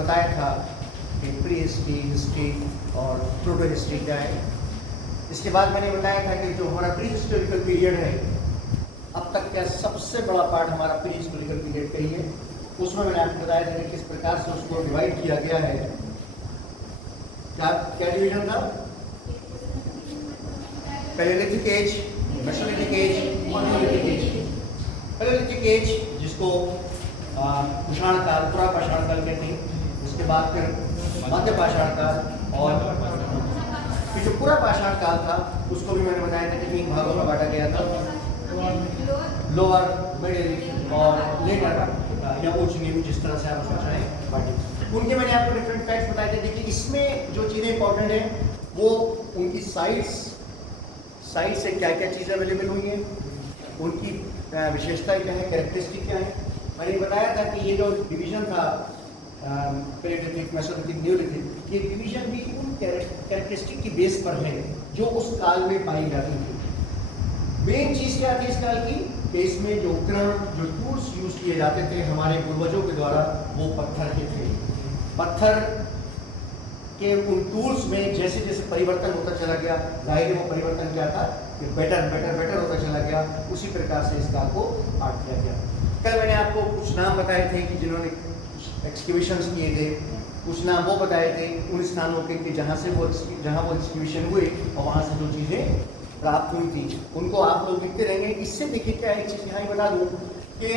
बताया था कि प्री हिस्ट्री, हिस्ट्री और प्रोटो हिस्ट्री क्या है। इसके बाद मैंने बताया था कि जो हमारा प्री हिस्टोरिकल पीरियड है, अब तक का सबसे बड़ा पार्ट हमारा प्री हिस्टोरिकल पीरियड का ही है। उसमें मैंने आपको बताया था कि किस प्रकार से उसको डिवाइड किया गया है। क्या क्या डिवीजन था? Palaeolithic age, mesolithic age, monolithic age. Palaeolithic age जिसको कुषाण काल, पूरा पाषाण काल कहते हैं। उसके बाद फिर मध्य पाषाण काल और फिर जो पूरा पाषाण काल था उसको भी मैंने बताया था कि 3 भागों में बांटा गया था, लोअर, मिडिल और लेटर या उच्च निम्न, जिस तरह से आप उसको चाहें बांटे। उनके मैंने आपको डिफरेंट फैक्ट्स बताए थे। देखिए इसमें जो चीज़ें इंपॉर्टेंट हैं वो उनकी साइट से क्या क्या चीज़ें अवेलेबल हुई हैं, उनकी विशेषताएं क्या है, कैरेक्टरिस्टिक क्या है। मैंने बताया था कि ये जो डिवीजन था पैलेलिथिक, मेसोलिथिक, न्यूलिथिक, ये डिवीजन भी उन कैरेक्टरिस्टिक की बेस पर है जो उस काल में पाई जाती थी। मेन चीज़ क्या थी इस काल की कि इसमें जो उपकरण, जो टूल्स यूज किए जाते थे हमारे पूर्वजों के द्वारा, वो पत्थर के थे। पत्थर के उन टूल्स में जैसे जैसे परिवर्तन होता चला गया, जाहिर है वो परिवर्तन क्या था कि बेटर होता चला गया। उसी प्रकार से इस काल को पार्ट किया गया। कल मैंने आपको कुछ नाम बताए थे कि जिन्होंने एक्सक्यूशंस किए थे, कुछ नाम वो बताए थे उन स्थानों के कि जहाँ वो एक्सक्यूशन हुए और वहाँ से जो चीज़ें प्राप्त हुई थी उनको आप लोग लिखते रहेंगे। इससे देखिए क्या एक चीज़ यहाँ ही बता दूँ कि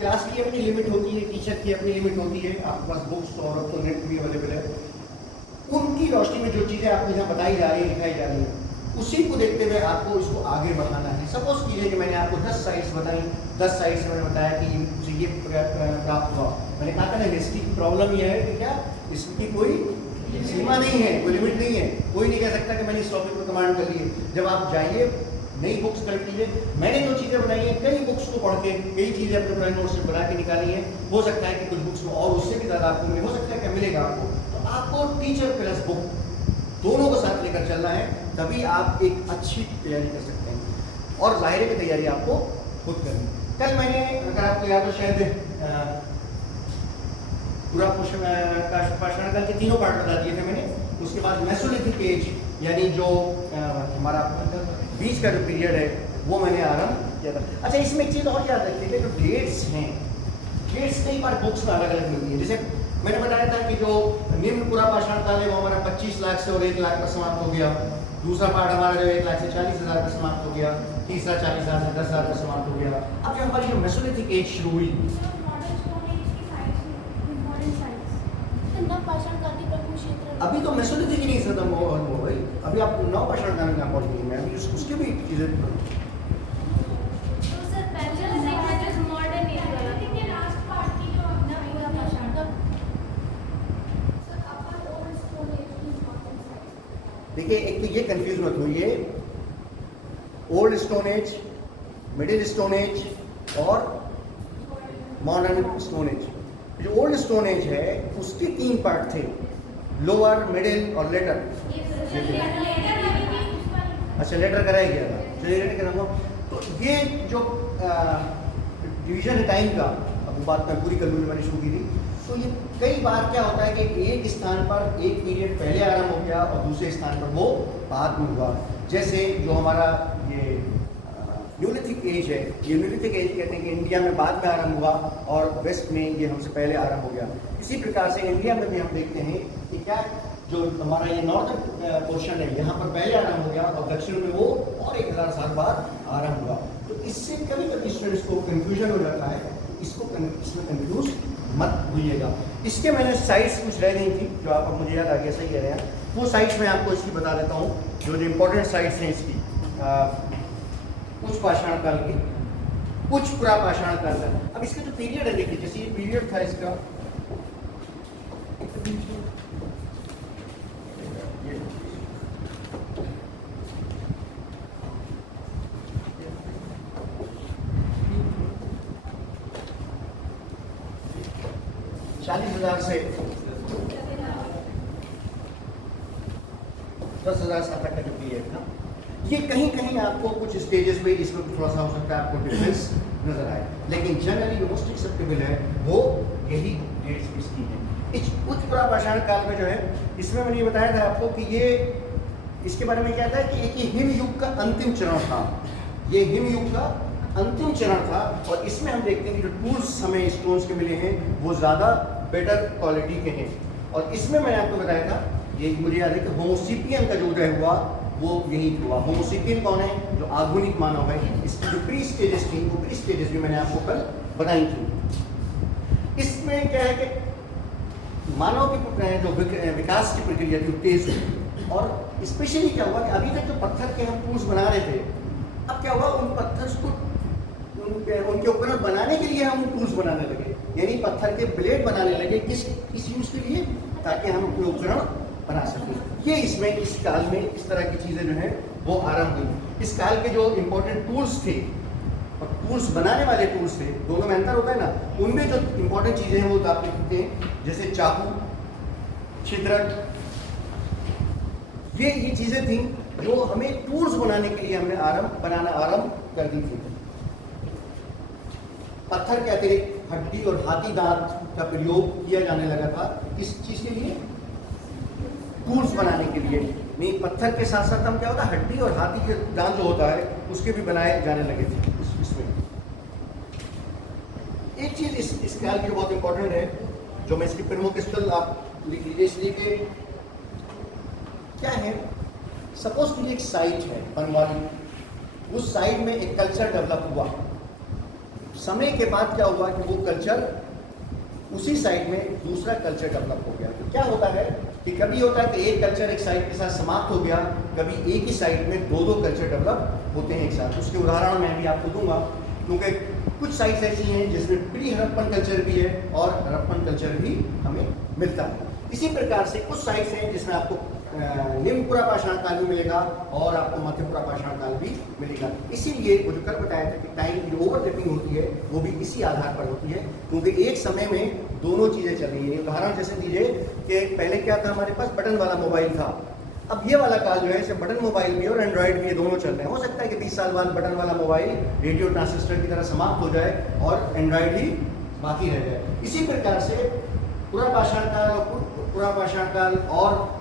क्लास की अपनी लिमिट होती है, टीचर की अपनी लिमिट होती है, आपके पास बुक्स और अब तो नेट भी अवेलेबल है। उनकी रोशनी में जो चीज़ें आपको यहाँ बताई जा रही है, लिखाई जा रही है, उसी को देखते हुए आपको इसको आगे बढ़ाना है। सपोज कीजिए कि मैंने आपको 10 साइट्स बताई, 10 साइट से मैंने बताया कि ये प्राप्त हुआ। मैंने कहा था ना हिस्ट्री की प्रॉब्लम यह है कि क्या इसकी कोई सीमा नहीं है, कोई लिमिट नहीं है। कोई नहीं कह सकता कि मैंने इस टॉपिक को कमांड कर लिए। जब आप जाइए नई बुक्स कलेक्ट कीजिए। मैंने जो चीज़ें बनाई हैं कई बुक्स को पढ़ के कई चीज़ें अपने ड्राइंग नोट से बना के निकाली हैं। हो सकता है कि कुछ बुक्स में और उससे भी ज़्यादा आपको मिले, हो सकता है क्या मिलेगा आपको। तो आपको टीचर प्लस बुक दोनों को साथ लेकर चलना है, तभी आप एक अच्छी तैयारी कर सकते हैं। और जाहिर की तैयारी आपको खुद करनी। कल मैंने अगर आपको याद हो शायद पूरा पाषाण काल के तीनों पार्ट बता दिए थे मैंने। उसके बाद मेसोलिथिक एज यानी जो हमारा बीच का जो पीरियड है वो मैंने आरंभ किया था। अच्छा इसमें एक चीज़ और याद रखिए, जो डेट्स हैं, डेट्स कई बार बुक्स में अलग अलग मिलती है। जैसे मैंने बताया था कि जो निम्न पूरा पाषाण काल है वो हमारा 25 लाख से और 1 लाख पर समाप्त हो गया। दूसरा पार्ट हमारा जो 1 लाख से 40,000 पर समाप्त हो गया। तीसरा 40,000 से 10,000 पर समाप्त हो गया। अब जो हमारी जो मेसोलिथिक एज शुरू हुई, अभी तो मेसोलिथिक ही नहीं खत्म हो गई, अभी आप नौ पाषाण काल में पहुंच गई। मैं अभी उसकी भी चीजें देखिए, एक तो ये कंफ्यूज मत होइए, old stone age, middle stone age और मॉडर्न स्टोन एज। जो ओल्ड स्टोन एज है उसके 3 पार्ट थे, लोअर, मिडिल और लेटर। अच्छा लेटर कराया गया था, चलिए लेटर कराऊंगा। तो ये जो डिवीजन है टाइम का, अब बात मैं पूरी कर लूँगी, मैंने शुरू की थी। तो ये कई बार क्या होता है कि एक स्थान पर एक पीरियड पहले आरंभ हो गया और दूसरे स्थान पर वो बाद में हुआ। जैसे जो हमारा ये न्यूलिथिक एज है, ये न्यूलिथिक एज कहते हैं कि इंडिया में बाद में आरंभ हुआ और वेस्ट में ये हमसे पहले आरंभ हो गया। इसी प्रकार से इंडिया में भी हम देखते हैं कि क्या जो हमारा ये नॉर्दर्न पोर्शन है यहाँ पर पहले आरंभ हो गया और दक्षिण में वो और 1000 साल बाद आरंभ हुआ। तो इससे कभी कभी स्टूडेंट्स को कन्फ्यूजन हो जाता है, इसको इसमें कन्फ्यूज मत भूलिएगा। इसके मैंने साइट्स कुछ रह गई थी जो आप मुझे याद आ गया, सही कह रहे हैं। वो साइट्स मैं आपको इसकी बता देता हूँ, जो इम्पोर्टेंट साइट्स हैं इसकी। कुछ पाषाण काल की, कुछ पूरा पाषाण काल का। अब इसका जो पीरियड है देखिए, जैसे ये पीरियड था इसका, $40,000 से 10,000 साल तक का जो पीरियड था, ये कहीं कहीं आपको कुछ स्टेजेस पे इसमें थोड़ा सा हो सकता है आपको डिफरेंस नजर आए, लेकिन जनरली जो मोस्ट एक्सेप्टेबल है वो यही डेट्स की है। इस उच्च पुरापाषाण काल में जो है, इसमें मैंने ये बताया था आपको कि ये इसके बारे में क्या था कि एक ही हिम युग का अंतिम चरण था। ये हिम युग का अंतिम चरण था और इसमें हम देखते हैं कि जो टूल्स हमें स्टोन्स के मिले हैं वो ज़्यादा बेटर क्वालिटी के हैं। और इसमें मैंने आपको बताया था, ये मुझे याद है कि होमोसिपियन का जो उदय हुआ वो यही हुआ। होमोसिपियन कौन है? जो आधुनिक मानव है। इसकी जो प्री स्टेजेस थी वो प्री स्टेजेस भी मैंने आपको कल बताई थी। इसमें क्या है कि मानव की जो विकास की प्रक्रिया थी तेज हुई। और स्पेशली क्या हुआ कि अभी तक जो पत्थर के हम टूल्स बना रहे थे, अब क्या हुआ उन पत्थर को उनके उपकरण बनाने के लिए हम टूल्स बनाने लगे, यानी पत्थर के ब्लेड बनाने लगे। किस यूज के लिए? ताकि हम अपने उपकरण बना सकें। ये इसमें इस काल में इस तरह की चीज़ें जो है वो आरंभ हुई। इस काल के जो इम्पोर्टेंट टूल्स थे और टूल्स बनाने वाले टूल्स थे, दोनों में अंतर होता है ना, उनमें जो इम्पोर्टेंट चीज़ें हैं वो आप लिखते हैं, जैसे चाकू, छिद्रक, ये चीज़ें थी जो हमें टूल्स बनाने के लिए हमने बनाना आरंभ कर दी थी। पत्थर के अतिरिक्त हड्डी और हाथी दांत का प्रयोग किया जाने लगा था। किस चीज़ के लिए? टूल्स बनाने के लिए। नहीं, पत्थर के साथ साथ हम क्या होता है, हड्डी और हाथी के दांत जो होता है उसके भी बनाए जाने लगे थे। इसमें एक चीज़ इस ख्याल की बहुत इंपॉर्टेंट है, जो मैं इसकी प्रमुख स्थल आप लिख लीजिए, इसलिए कि क्या है, सपोज कि एक साइट है बनवाली, उस साइट में एक कल्चर डेवलप हुआ। समय के बाद क्या हुआ कि वो कल्चर उसी साइट में दूसरा कल्चर डेवलप हो गया। तो क्या होता है कि कभी होता है कि एक कल्चर एक साइट के साथ समाप्त हो गया, कभी एक ही साइट में दो कल्चर डेवलप होते हैं एक साथ। उसके उदाहरण मैं भी आपको दूंगा, क्योंकि कुछ साइट्स ऐसी हैं जिसमें प्री हड़प्पन कल्चर भी है और हड़प्पन कल्चर भी हमें मिलता है। इसी प्रकार से कुछ साइट्स हैं जिसमें आपको निम्न पुरापाषाण काल भी मिलेगा और आपको मध्य पुरापाषाण काल भी मिलेगा। इसीलिए वो जो कल बताया था कि टाइम की जो ओवरलैपिंग होती है वो भी इसी आधार पर होती है, क्योंकि एक समय में दोनों चीज़ें चल रही हैं। उदाहरण जैसे दीजिए कि पहले क्या था, हमारे पास बटन वाला मोबाइल था। अब ये वाला काल जो है इसे बटन मोबाइल भी और एंड्रॉइड भी दोनों चल रहे हैं। हो सकता है कि 20 साल बाद बटन वाला मोबाइल रेडियो ट्रांसिस्टर की तरह समाप्त हो जाए और एंड्रॉइड ही बाकी रह जाए। इसी प्रकार से पुरापाषाण काल और पुरापाषाण काल और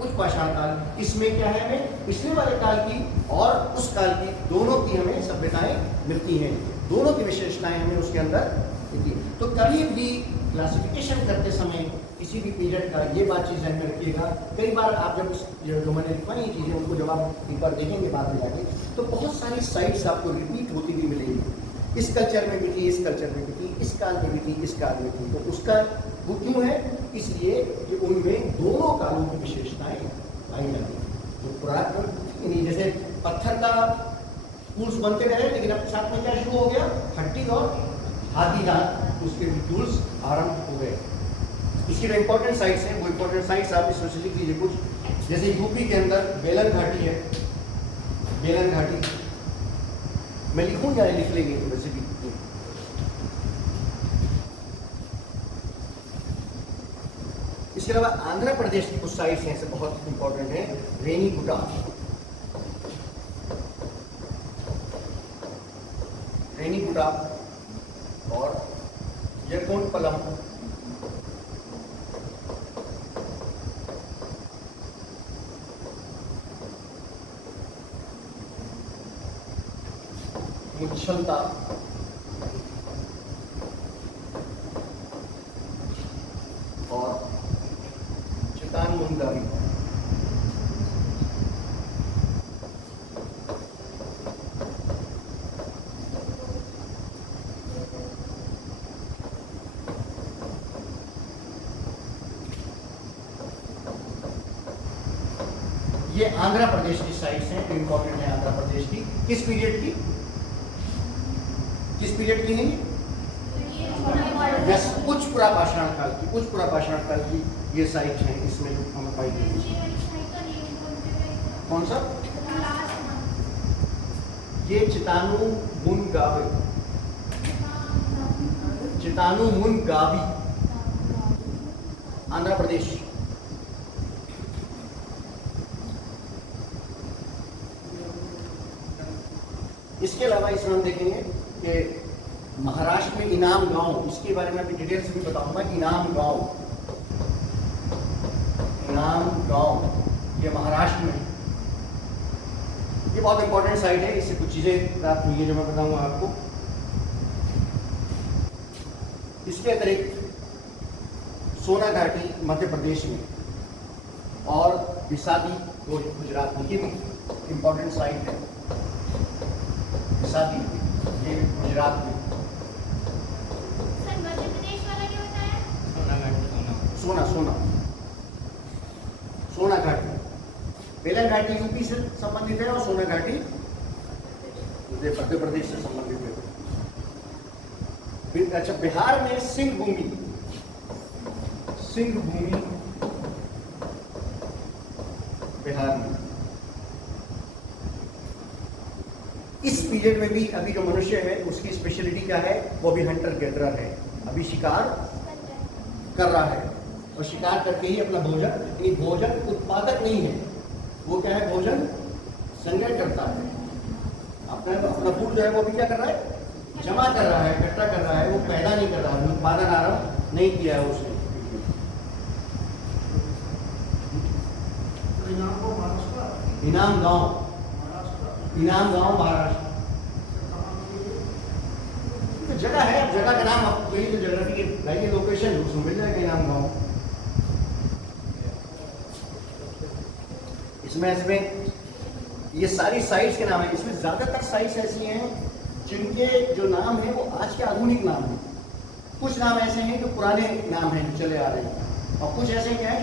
उच्च पाषाण काल, इसमें क्या है, हमें पिछले वाले काल की और उस काल की दोनों की हमें सभ्यताएं मिलती हैं, दोनों की विशेषताएं हमें उसके अंदर मिलती हैं। तो कभी भी क्लासिफिकेशन करते समय किसी भी पीरियड का ये बात चीज़ ध्यान में रखिएगा। कई बार आप जब जो मैंने लिखवाई ये चीज़ें उनको जब आप एक बार देखेंगे बाद में जाके, तो बहुत सारी साइट्स आपको रिपीट होती हुई मिलेगी। इस कल्चर में भी थी, इस कल्चर में भी थी, इस काल में भी थी, इस काल में थी। तो उसका वो क्यों है? इसलिए कि उनमें दोनों कालों की विशेषताएं पाई जाती हैं। तो पुरानी जैसे पत्थर का टूल्स बनते रहे, लेकिन अब साथ में क्या शुरू हो गया, हड्डी और हाथी दांत, उसके भी टूल्स आरंभ हो गए। इसकी जो इम्पोर्टेंट साइट्स हैं वो इम्पोर्टेंट साइट्स आप इसमें से लिख लीजिए कुछ। जैसे यूपी के अंदर बेलन घाटी है, बेलन घाटी मैं लिखूं या लिख लेंगे तो वैसे भी। इसके अलावा आंध्र प्रदेश की कुछ साइट्स हैं, बहुत इंपॉर्टेंट है। रेनीगुंटा, रेनीगुंटा और यरगोंडपलम, मुच्छलता और चितानमुंदारी। ये आंध्र प्रदेश की साइट्स हैं, इंपॉर्टेंट है आंध्र प्रदेश की। किस पीरियड की, किस पीरियड की है ये? उच्च पुरापाषाण काल की, उच्च पुरापाषाण काल की ये साइट हैं, इसमें जो हमें पाई गई। कौन सा? ये चितानुमुनगावी, चितानुमुनगावी, आंध्र प्रदेश। इसके अलावा इसमें हम देखेंगे कि महाराष्ट्र में इनाम गांव, इसके बारे में अभी डिटेल से भी बताऊंगा। इनाम गांव इनाम गांव, ये महाराष्ट्र में। ये बहुत इंपॉर्टेंट साइट है, इससे कुछ चीज़ें प्राप्त हुई है जो मैं बताऊंगा आपको। इसके अतिरिक्त सोना घाटी मध्य प्रदेश में और विसादी गुजरात में, ये भी इंपॉर्टेंट साइट है। विसादी ये गुजरात में। सर मध्य प्रदेश वाला क्या बताया? सोना सोना सोना घाटी, बेलन घाटी यूपी से संबंधित है और सोना घाटी मध्य प्रदेश से संबंधित है। अच्छा, बिहार में सिंह भूमि बिहार में। इस पीरियड में भी अभी जो मनुष्य है उसकी स्पेशलिटी क्या है, वो भी हंटर गैदरर है, अभी शिकार कर रहा है और शिकार करके ही अपना भोजन, एक भोजन उत्पादक नहीं है, वो क्या है, भोजन संग्रह करता है। अपना फूड जो है वो भी क्या कर रहा है, जमा कर रहा है, इकट्ठा कर रहा है, वो पैदा नहीं कर रहा है, उत्पादन आरंभ नहीं किया है उसने। इनाम गांव महाराष्ट्र तो जगह है, अब जगह का नाम आप वही तो जगह की लाइए लोकेशन, उसमें मिल जाएगा इनाम गांव। इसमें ये सारी साइट्स के नाम है। इसमें ज्यादातर साइट्स ऐसी हैं जिनके जो नाम है वो आज के आधुनिक नाम है। कुछ नाम ऐसे हैं जो पुराने नाम हैं जो चले आ रहे हैं, और कुछ ऐसे क्या है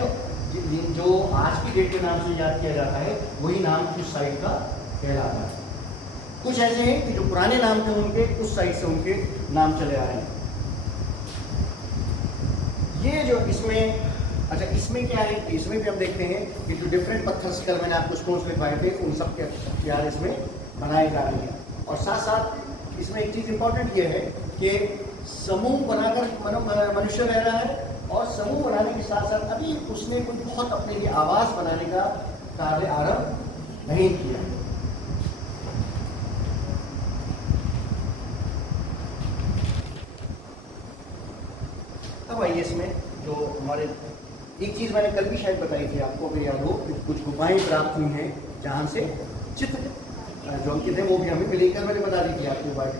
जो आज की डेट के नाम से याद किया जाता है, वही नाम उस साइट का कहलाता है। कुछ ऐसे हैं कि जो पुराने नाम थे उनके, उस साइट से उनके नाम चले आ रहे हैं। ये जो इसमें, अच्छा इसमें क्या है कि इसमें भी हम देखते हैं कि जो डिफरेंट पत्थर से कल मैंने आपको स्टोन्स लिखवाए थे, उन सब के अक्षर इसमें बनाए जा रहे हैं। और साथ साथ इसमें एक चीज़ इंपॉर्टेंट ये है कि समूह बनाकर मनुष्य रह रहा है, और समूह बनाने के साथ साथ अभी उसने कोई बहुत अपने लिए आवास बनाने का कार्य आरंभ नहीं किया। अब आइए इसमें जो हमारे, एक चीज़ मैंने कल भी शायद बताई थी आपको, अगर याद हो, कुछ गुफाएं प्राप्त हुई हैं जहाँ से चित्र जो अंकित है वो भी हमें मिली। कल मैंने बता दी थी आपको बात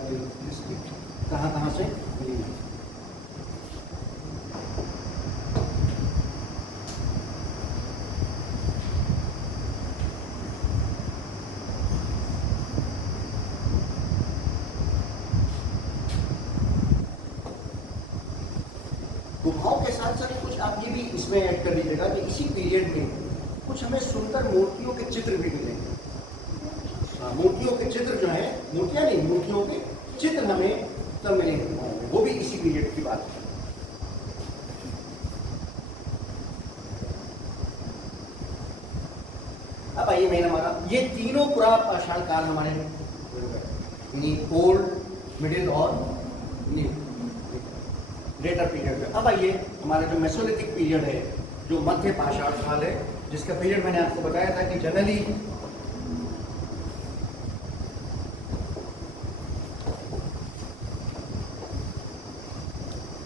कहाँ से मिली। गुफाओं के साथ साथ कुछ आप ये भी इसमें ऐड कर लीजिएगा कि इसी पीरियड में कुछ हमें सुंदर मूर्तियों के चित्र भी मिलेंगे। मूर्तियों के चित्र जो है, मूर्तियां नहीं, मूर्तियों के चित्र हमें तब मिलेंगे, वो भी इसी पीरियड की बात है। अब आइए मेन हमारा, ये तीनों पूरा पाषाण काल हमारे ओल्ड, मिडिल और लेटर पीरियड है। अब आइए हमारा जो मेसोलिथिक पीरियड है, जो मध्य पाषाण काल है, जिसका पीरियड मैंने आपको बताया था कि जनरली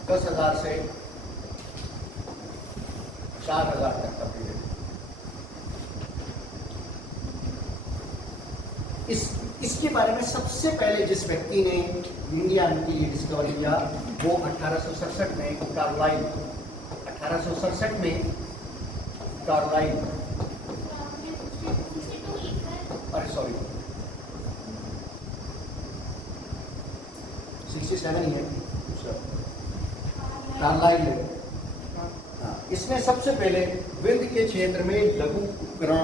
10,000 से 4,000 तक का पीरियड। इसके बारे में सबसे पहले जिस व्यक्ति ने इंडिया के लिए डिस्कवर किया वो 1867 में कार्लाइल, 1867 में कार्लाइल, अरे सॉरी 67 ही है, कार्लाइल है। हाँ, इसने सबसे पहले विंध्य के क्षेत्र में लघु उपकरण,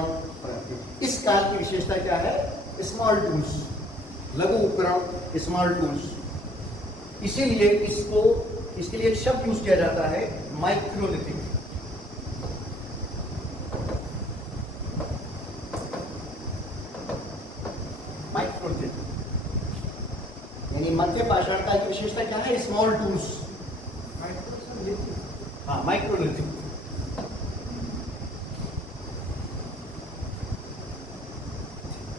इस काल की विशेषता क्या है, स्मॉल टूल्स, लघु उपकरण, स्मॉल टूल्स। इसीलिए इसके लिए एक शब्द यूज किया जाता है माइक्रोलिथिक। माइक्रोलिथिक यानी मध्य पाषाण काल की विशेषता क्या है, स्मॉल टूल्स। हाँ, माइक्रोलिथिक।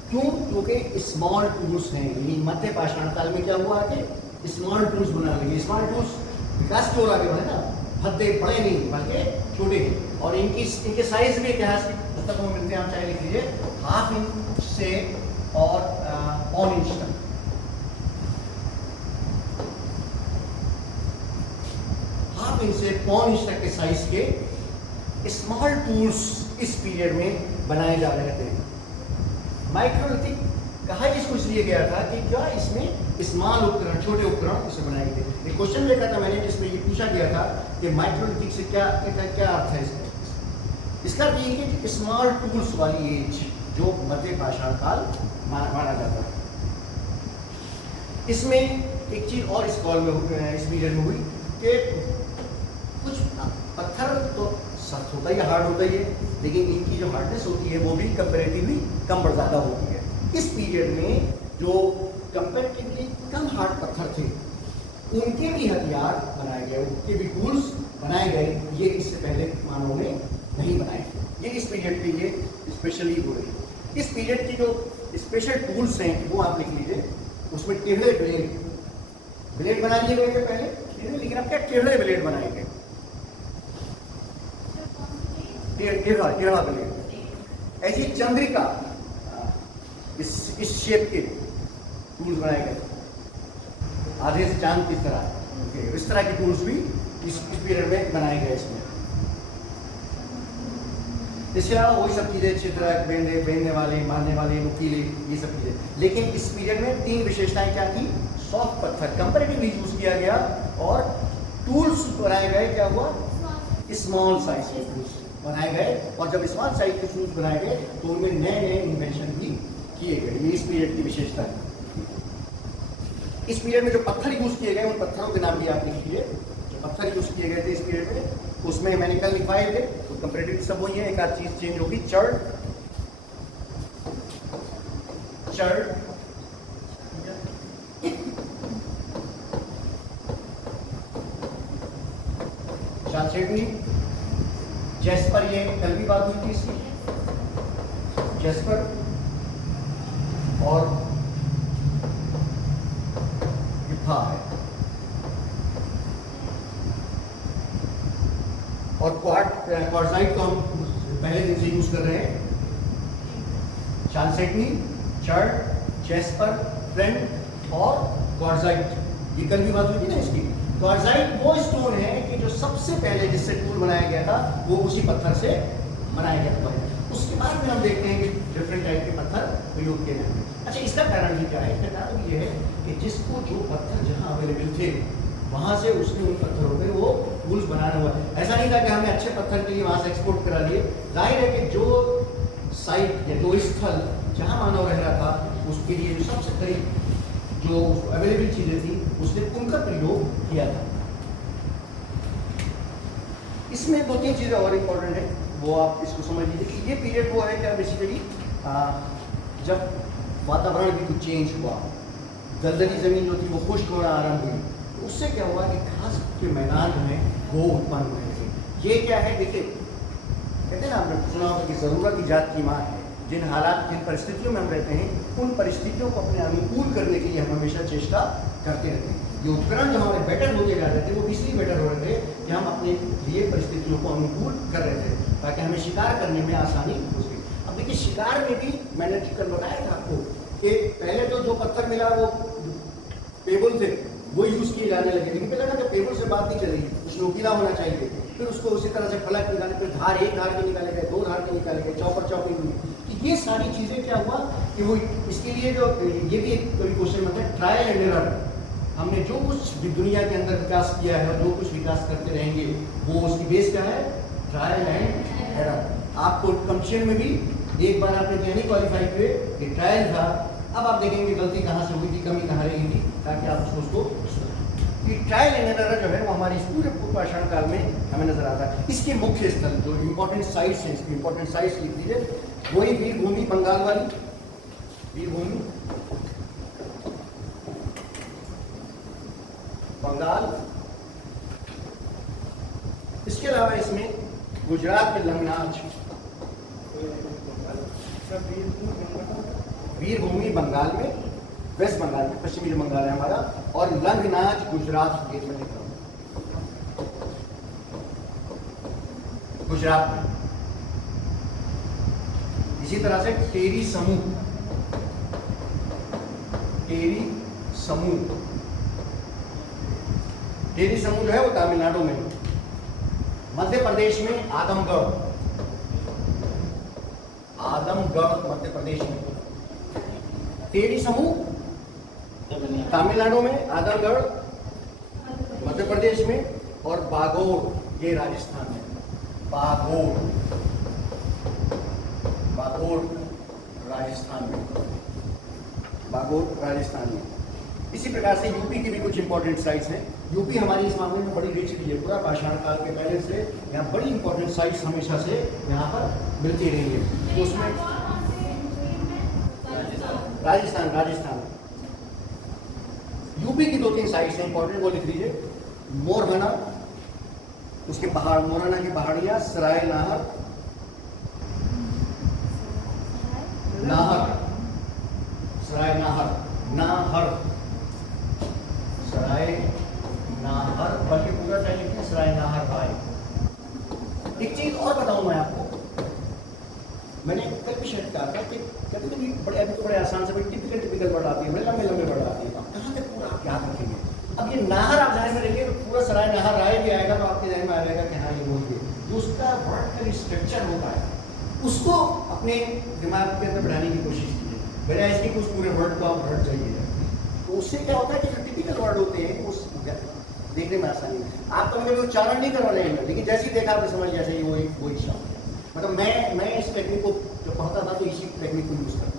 क्यों? क्योंकि स्मॉल टूल्स हैं। यानी मध्य पाषाण काल में क्या हुआ कि स्मॉल टूल्स बना लगे। स्मॉल टूल्स विकास की ओर आगे बढ़े ना, भद्दे बड़े नहीं बल्कि छोटे हैं, और इनके साइज भी इतिहास की पुस्तकों में मिलते हैं, आप चाहे लिख लीजिए 1/2 इंच से और 1 इंच तक। हाफ इंच से 1 इंच तक के साइज के स्मॉल टूल्स इस पीरियड में बनाए जा रहे थे। माइक्रोलिथिक कहा इसको इसलिए गया था कि क्या इसमें स्मॉल उपकरण, छोटे उपकरण इसे बनाए गए थे। एक क्वेश्चन लिखा था मैंने जिसमें ये पूछा गया था कि माइक्रोलिथिक से क्या अर्थ है इसका। इसका अर्थ ये कि स्मॉल टूल्स वाली एज जो मध्य पाषाण काल माना जाता है। इसमें एक चीज और इस कॉल में इस पीरियड में हुई कि कुछ पत्थर तो सख्त होता ही, हार्ड होता ही है, लेकिन इनकी जो हार्डनेस होती है वो भी कंपेरेटिवली कम पर ज़्यादा होती है। इस पीरियड में जो कंपेरेटिवली कम हार्ड पत्थर थे उनके भी हथियार बनाए गए, उनके भी टूल्स बनाए गए, ये इससे पहले मानव ने नहीं बनाए। ये इस पीरियड के लिए स्पेशली हुए। इस पीरियड की जो स्पेशल टूल्स हैं वो आप लिख लीजिए। उसमें टेढ़े ब्लेड बना लिए गए थे पहले, लेकिन अब क्या टेढ़े ब्लेड बनाए गए, टेढ़ा ब्लेड। ऐसी चंद्रिका इस शेप के टूल्स बनाए गए, आधे से चांद की तरह, इस तरह के टूल्स भी इस पीरियड में बनाए गए। इसमें इसके अलावा वही सब चीज़ें, चित्रक, बेंधने वाले, मारने वाले, नुकीले, ये सब चीज़ें। लेकिन इस पीरियड में 3 विशेषताएं क्या थी? सॉफ्ट पत्थर कंपैरेटिवली यूज किया गया, और टूल्स बनाए गए, क्या हुआ? स्मॉल साइज के टूल्स बनाए गए, और जब स्मॉल साइज के टूल्स बनाए गए तो उनमें नए नए इन्वेंशन भी किए गए। ये इस पीरियड की विशेषता है। इस पीरियड में जो पत्थर यूज किए गए उन पत्थरों के नाम भी आप लिखिए। जो पत्थर यूज किए गए थे इस पीरियड में, उसमें मैंने कल लिखवाए थे, तो कंपैरेटिवली सब वही है, एक आध चीज चेंज होगी। चढ़ चालसेटनी, जैस्पर, ये कल भी बात हुई थी इसकी, जैस्पर, और था है, और क्वार्टजाइट को हम पहले दिन से यूज कर रहे हैं। चालसेटनी, चर्ड, जैस्पर, फ्रेंड और क्वार्टजाइट, ये कल भी बात हुई थी ना इसकी। क्वार्टजाइट वो स्टोन है कि जो सबसे पहले जिससे टूल बनाया गया था वो उसी पत्थर से बनाया गया था। उसके बाद में हम देखते हैं कि डिफरेंट टाइप के पत्थर प्रयोग किए जाते हैं। अच्छा, इसका कारण भी क्या है? इसका कारण ये है कि जिसको जो पत्थर जहाँ अवेलेबल थे वहाँ से उसने उन पत्थरों पे वो टूल्स बनाना हुआ। ऐसा नहीं था कि हमने अच्छे पत्थर के लिए वहाँ से एक्सपोर्ट करा लिए। जाहिर है कि जो साइट या जो स्थल जहाँ मानव रह रहा था उसके लिए जो सबसे करीब जो अवेलेबल चीज़ें थी उसने उनका प्रयोग किया था। इसमें 2-3 चीज़ें और इम्पोर्टेंट है, वो आप इसको समझ लीजिए कि ये पीरियड वो है क्या बेसिकली जब वातावरण भी कुछ चेंज हुआ, दलदली ज़मीन जो थी वो खुश्क होना आरंभ हुई, तो उससे क्या हुआ कि घास के मैदान में वो उत्पन्न हुए थे। ये क्या है? देखिए, कहते हैं ना, आपने सुना होगा कि ज़रूरत की जात की माँ है। जिन हालात, जिन परिस्थितियों में हम रहते हैं उन परिस्थितियों को अपने अनुकूल करने के लिए हम हमेशा चेष्टा करते रहते हैं। ये उपकरण जो हमारे बेटर होते जा रहे थे वो इसलिए बेटर हो रहे थे कि हम अपने लिए परिस्थितियों को अनुकूल कर रहे थे ताकि हमें शिकार करने में आसानी हो सके। अब देखिए, शिकार में भी मैंने कल बताया था आपको कि पहले तो जो पत्थर मिला वो पेबल थे, वो यूज़ किए जाने लगे, लेकिन पहले ना पेबल से बात नहीं चलेगी, कुछ नोकीला होना चाहिए। फिर उसको उसी तरह से फलक निकाले, फिर धार, एक धार के निकाले गए, 2 धार के निकाले गए, चौपड़ हुई। तो ये सारी चीज़ें क्या हुआ कि वो इसके लिए जो ये भी एक कभी क्वेश्चन बनता है, ट्रायल एंड एरर। हमने जो कुछ दुनिया के अंदर विकास किया है और जो कुछ विकास करते रहेंगे वो उसकी बेस क्या है? Trial and error. आपको कंपटीशन में भी एक बार आपने यानी क्वालिफाई हुए, ये ट्रायल था, अब आप देखेंगे गलती कहाँ से हुई थी, कमी कहाँ रही थी, ताकि आप उसको कि ट्रायल एंड एरर जो है वो हमारे इस पूरे पाषाण काल में हमें नजर आता है। इसके मुख्य स्थल जो इंपॉर्टेंट साइट्स हैं, इसकी इंपॉर्टेंट साइट्स लिख लीजिए। वही वीरभूमि बंगाल वाली, वीरभूमि बंगाल। इसके अलावा इसमें गुजरात में लंगनाज, वीरभूमि बंगाल में, वेस्ट बंगाल में, पश्चिमी जो बंगाल है हमारा, और लंगनाज गुजरात, ये मैं लिख रहा हूँ। गुजरात में। इसी तरह से टेरी समूह, टेरी समूह, टेरी समूह जो है वो तमिलनाडु में। मध्य प्रदेश में आदमगढ़, आदमगढ़ मध्य प्रदेश में। टेरी समूह तमिलनाडु में, आदमगढ़ मध्य प्रदेश में, और बागोर ये राजस्थान में। बागोर, बागोर राजस्थान में, बागोर राजस्थान में। इसी प्रकार से यूपी की भी कुछ इंपॉर्टेंट साइट्स हैं। यूपी हमारी इस मामले में बड़ी रिच रही है, पूरा पाषाण काल के पहले से यहाँ बड़ी इंपॉर्टेंट साइट्स हमेशा से यहाँ पर मिलती रही है। तो उसमें राजस्थान, राजस्थान यूपी की 2-3 साइट्स हैं इंपॉर्टेंट, वो लिख लीजिए। मोरहना, उसके पहाड़, मोरहना की पहाड़ियाँ, सराय नाहर, नाहर, सराय नाहर, नाहर, सराय नाहर, बल्कि पूरा टाइम लिखते हैं सराय नाहर भाई। एक चीज और बताऊं मैं आपको, मैंने कल भी शेयर कहा था कि कभी कभी बड़े, अभी तो बड़े आसान से बड़ी टिपिकल वर्ड आती है, बड़े लंबे लंबे वर्ड आती है, अब कहाँ तक पूरा आप याद रखेंगे। अब ये नाहर आप ध्यान में रखिए तो पूरा सराय नाहर राय भी आएगा तो आपके ध्यान में आ जाएगा कि हाँ ये बोल के जो उसका वर्ड का स्ट्रक्चर होता है उसको अपने दिमाग के अंदर बढ़ाने की कोशिश कीजिए, बजाय इसकी कुछ पूरे वर्ड को आप भट जाइए। तो उससे क्या होता है कि जो टिपिकल वर्ड होते हैं उस देखने में आसानी है। आप कभी कभी उच्चारण नहीं करवा रहे हैं, लेकिन जैसे ही देखा आपने समझ जैसे वो ही शब्द है। मतलब मैं इस टेक्निक को जब पढ़ता था तो इसी टेक्निक को यूज करता हूँ।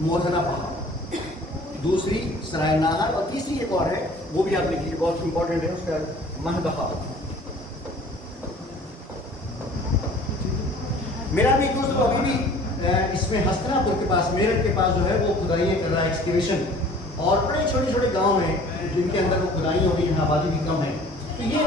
मोरहना पहाड़, दूसरी सराय नाहर, और तीसरी एक और है वो भी आप लिखिए, बहुत इंपॉर्टेंट है, उसका महदहा। मेरा भी दोस्त अभी भी इसमें हस्तिनापुर के पास, मेरठ के पास जो है वो खुदाइयाँ कर रहा है, एक्सकेवेशन, और बड़े छोटे छोटे गांव हैं जिनके अंदर वो खुदाई हो रही है, आबादी भी कम है। तो ये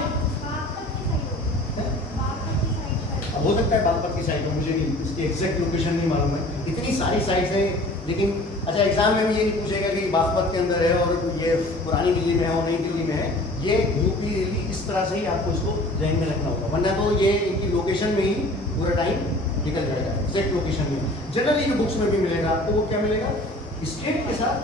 अब हो सकता है बागपत की साइड हो, मुझे नहीं इसकी एग्जैक्ट लोकेशन नहीं मालूम है, इतनी सारी साइट्स हैं। लेकिन अच्छा, एग्जाम में भी ये नहीं पूछेगा कि बागपत के अंदर है और ये पुरानी दिल्ली में है और नई दिल्ली में है। ये यूपी दिल्ली इस तरह से ही आपको इसको जहन में रखना होगा, वरना तो ये इनकी लोकेशन में ही पूरा टाइम निकल जाएगा, एग्जैक्ट लोकेशन में। जनरली जो बुक्स में भी मिलेगा आपको वो क्या मिलेगा, स्टेट के साथ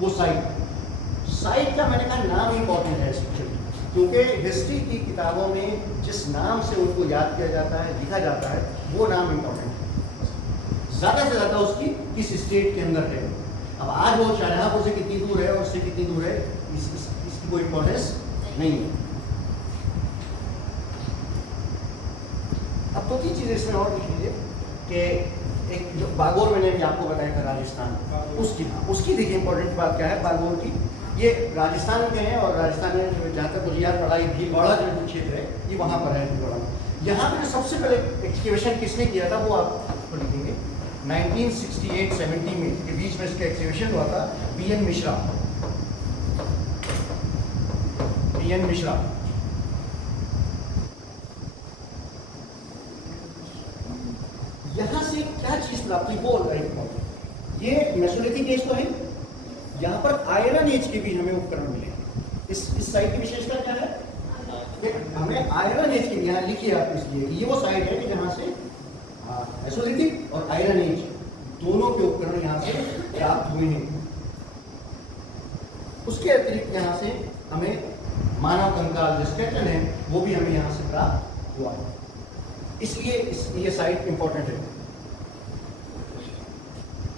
वो साइट का मैंने कहा नाम इंपॉर्टेंट है स्पेशली, क्योंकि हिस्ट्री की किताबों में जिस नाम से उनको याद किया जाता है, लिखा जाता है, वो नाम इंपॉर्टेंट है। ज़्यादा से ज़्यादा उसकी किस स्टेट के अंदर है। अब आज वो शाहजहाँपुर से कितनी दूर है और उससे कितनी दूर है, इसकी कोई इंपॉर्टेंस नहीं है। अब 2-3 चीज़ें इसमें और लिख लीजिए कि एक जो बागोर मैंने भी आपको बताया था राजस्थान, उसकी देखिए इंपॉर्टेंट बात क्या है बागोर की। ये राजस्थान में है और राजस्थान में जहाँ तक मुझे याद पड़ा ये भीलवाड़ा जो क्षेत्र है ये वहाँ पर है, भीलवाड़ा। यहाँ पे जो सबसे पहले एक्सकेवेशन किसने किया था वो आप लिखेंगे 1968-70 में के बीच में इसका एक्सकेवेशन हुआ था, बीएन मिश्रा। बीएन मिश्रा यहाँ से क्या चीज प्राप्त हुई वो राइट, ये मेसोलिथिक एज तो है, यहाँ पर आयरन एज के भी हमें उपकरण मिले। इस साइट की विशेषता क्या है, हमें आयरन एज के यहाँ लिखिए आप, इसलिए ये वो साइट है कि जहाँ से मेसोलिथिक और आयरन एज दोनों के उपकरण यहाँ से प्राप्त हुए हैं। उसके अतिरिक्त यहाँ से हमें मानव कंकाल जो स्केलेटन है वो भी हमें यहाँ से प्राप्त हुआ है, इसलिए ये साइट इंपॉर्टेंट है।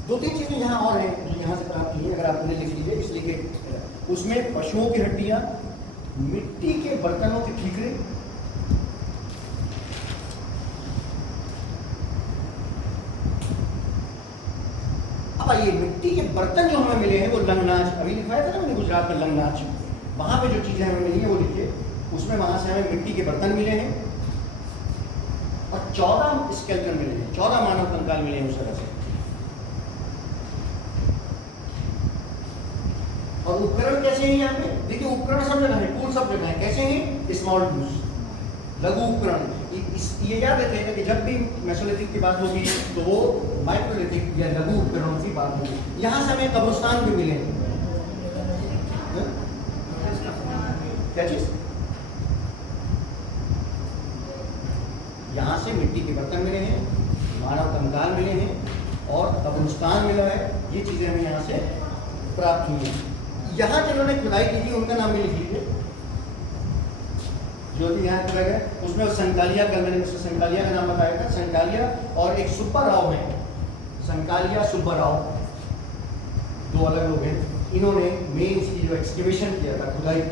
2-3 चीजें यहाँ और हैं जो यहाँ से प्राप्त हुई है, अगर आप उन्हें लिख लीजिए, इसलिए कि उसमें पशुओं की हड्डियाँ, मिट्टी के बर्तनों के ठीकरे, अब ये मिट्टी के बर्तन जो हमें मिले हैं वो लंगनाच, अभी लिखवाया था ना मैंने गुजरात में लंगनाच, वहां पे जो चीजें हमें मिली है वो लिखिए, उसमें वहां से हमें मिट्टी के बर्तन मिले हैं और 14 स्केलेटन मिले हैं, 14 मानव कंकाल मिले हैं उस तरह से। और उपकरण कैसे हैं यहाँ पे, देखिए उपकरण सब जगह है, टूल सब जगह है, कैसे हैं, स्मॉल टूल्स, लघु उपकरण। ये याद रखिएगा कि जब भी मेसोलिथिक की बात होगी तो वो माइक्रोलिथिक या लघु उपकरणों की बात होगी। यहाँ से हमें कब्रिस्तान भी मिले हैं, क्या चीज? यहाँ से मिट्टी के बर्तन मिले हैं, मानव कंकाल मिले हैं और कब्रिस्तान मिला है। ये चीजें हमें यहाँ से प्राप्त हुई हैं। यहाँ जिन्होंने खुदाई की थी उनका नाम भी लिख लीजिए, जो भी यहाँ खुदा गया उसमें संकालिया का, मैंने संकालिया का नाम बताया था। संकालिया और एक सुब्बा राव है, संकालिया सुब्बा राव, दो अलग लोग हैं। इन्होंने मेन इसकी जो एक्सकेवेशन किया था, खुदाई।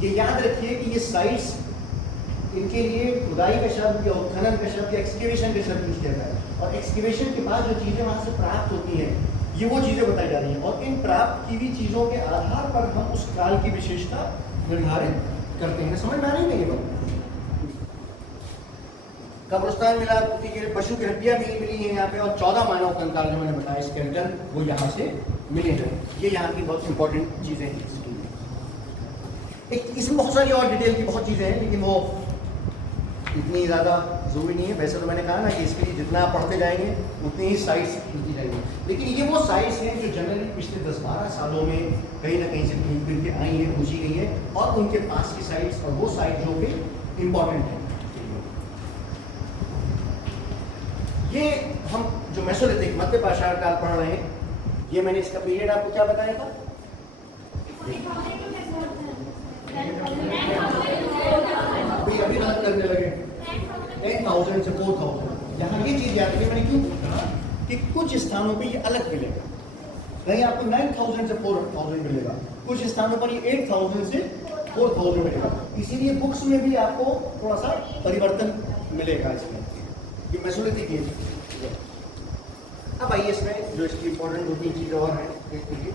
ये याद रखिए कि ये साइट्स, इनके लिए खुदाई का शब्द या उत्खनन का शब्द या एक्सकेवेशन का शब्द यूज किया जाता है। और एक्सकेवेशन के बाद जो चीज़ें वहाँ से प्राप्त होती हैं, ये वो चीज़ें बताई जा रही हैं। और इन प्राप्त की हुई चीज़ों के आधार पर हम उस काल की विशेषता निर्धारित करते हैं। समझ में आ रही है ये बात? कब्रिस्तान मिला, पशु की हड्डियाँ भी मिली हैं यहाँ पे, और 14 मानव कंकाल जो मैंने बताया स्केलेटन, वो यहाँ से मिले हैं। ये यहाँ की बहुत इंपॉर्टेंट चीज़ें हैं इसकी। एक इसमें बहुत सारी और डिटेल की बहुत चीज़ें हैं, लेकिन वो इतनी ज़्यादा ज़रूरी नहीं है। वैसे तो मैंने कहा ना कि इसके लिए जितना आप पढ़ते जाएंगे उतनी ही साइट्स मिलती जाएंगी, लेकिन ये वो साइट्स हैं जो जनरली पिछले 10-12 सालों में कहीं ना कहीं से घूम फिर के आई हैं, पूछी गई है, और उनके पास की साइट्स और वो साइट जो कि इम्पॉर्टेंट है। ये हम जो मेसोलिथिक मध्य पाषाण काल पढ़ रहे हैं, ये मैंने इसका पीरियड आपको क्या बताया था? अभी बात करने लगे 10,000 से 4,000। यहाँ ये चीज़ याद रखिए, मैंने क्यों कहा कि कुछ स्थानों पे ये अलग मिलेगा। कहीं आपको 9,000 से 4,000 मिलेगा, कुछ स्थानों पर ये 8,000 से 4,000 मिलेगा। इसीलिए बुक्स में भी आपको थोड़ा सा परिवर्तन मिलेगा इसमें। ये मेसोलिथिक एज। अब आइए इसमें जो इसकी इंपॉर्टेंट 2-3 चीज़ और है, देख लीजिए।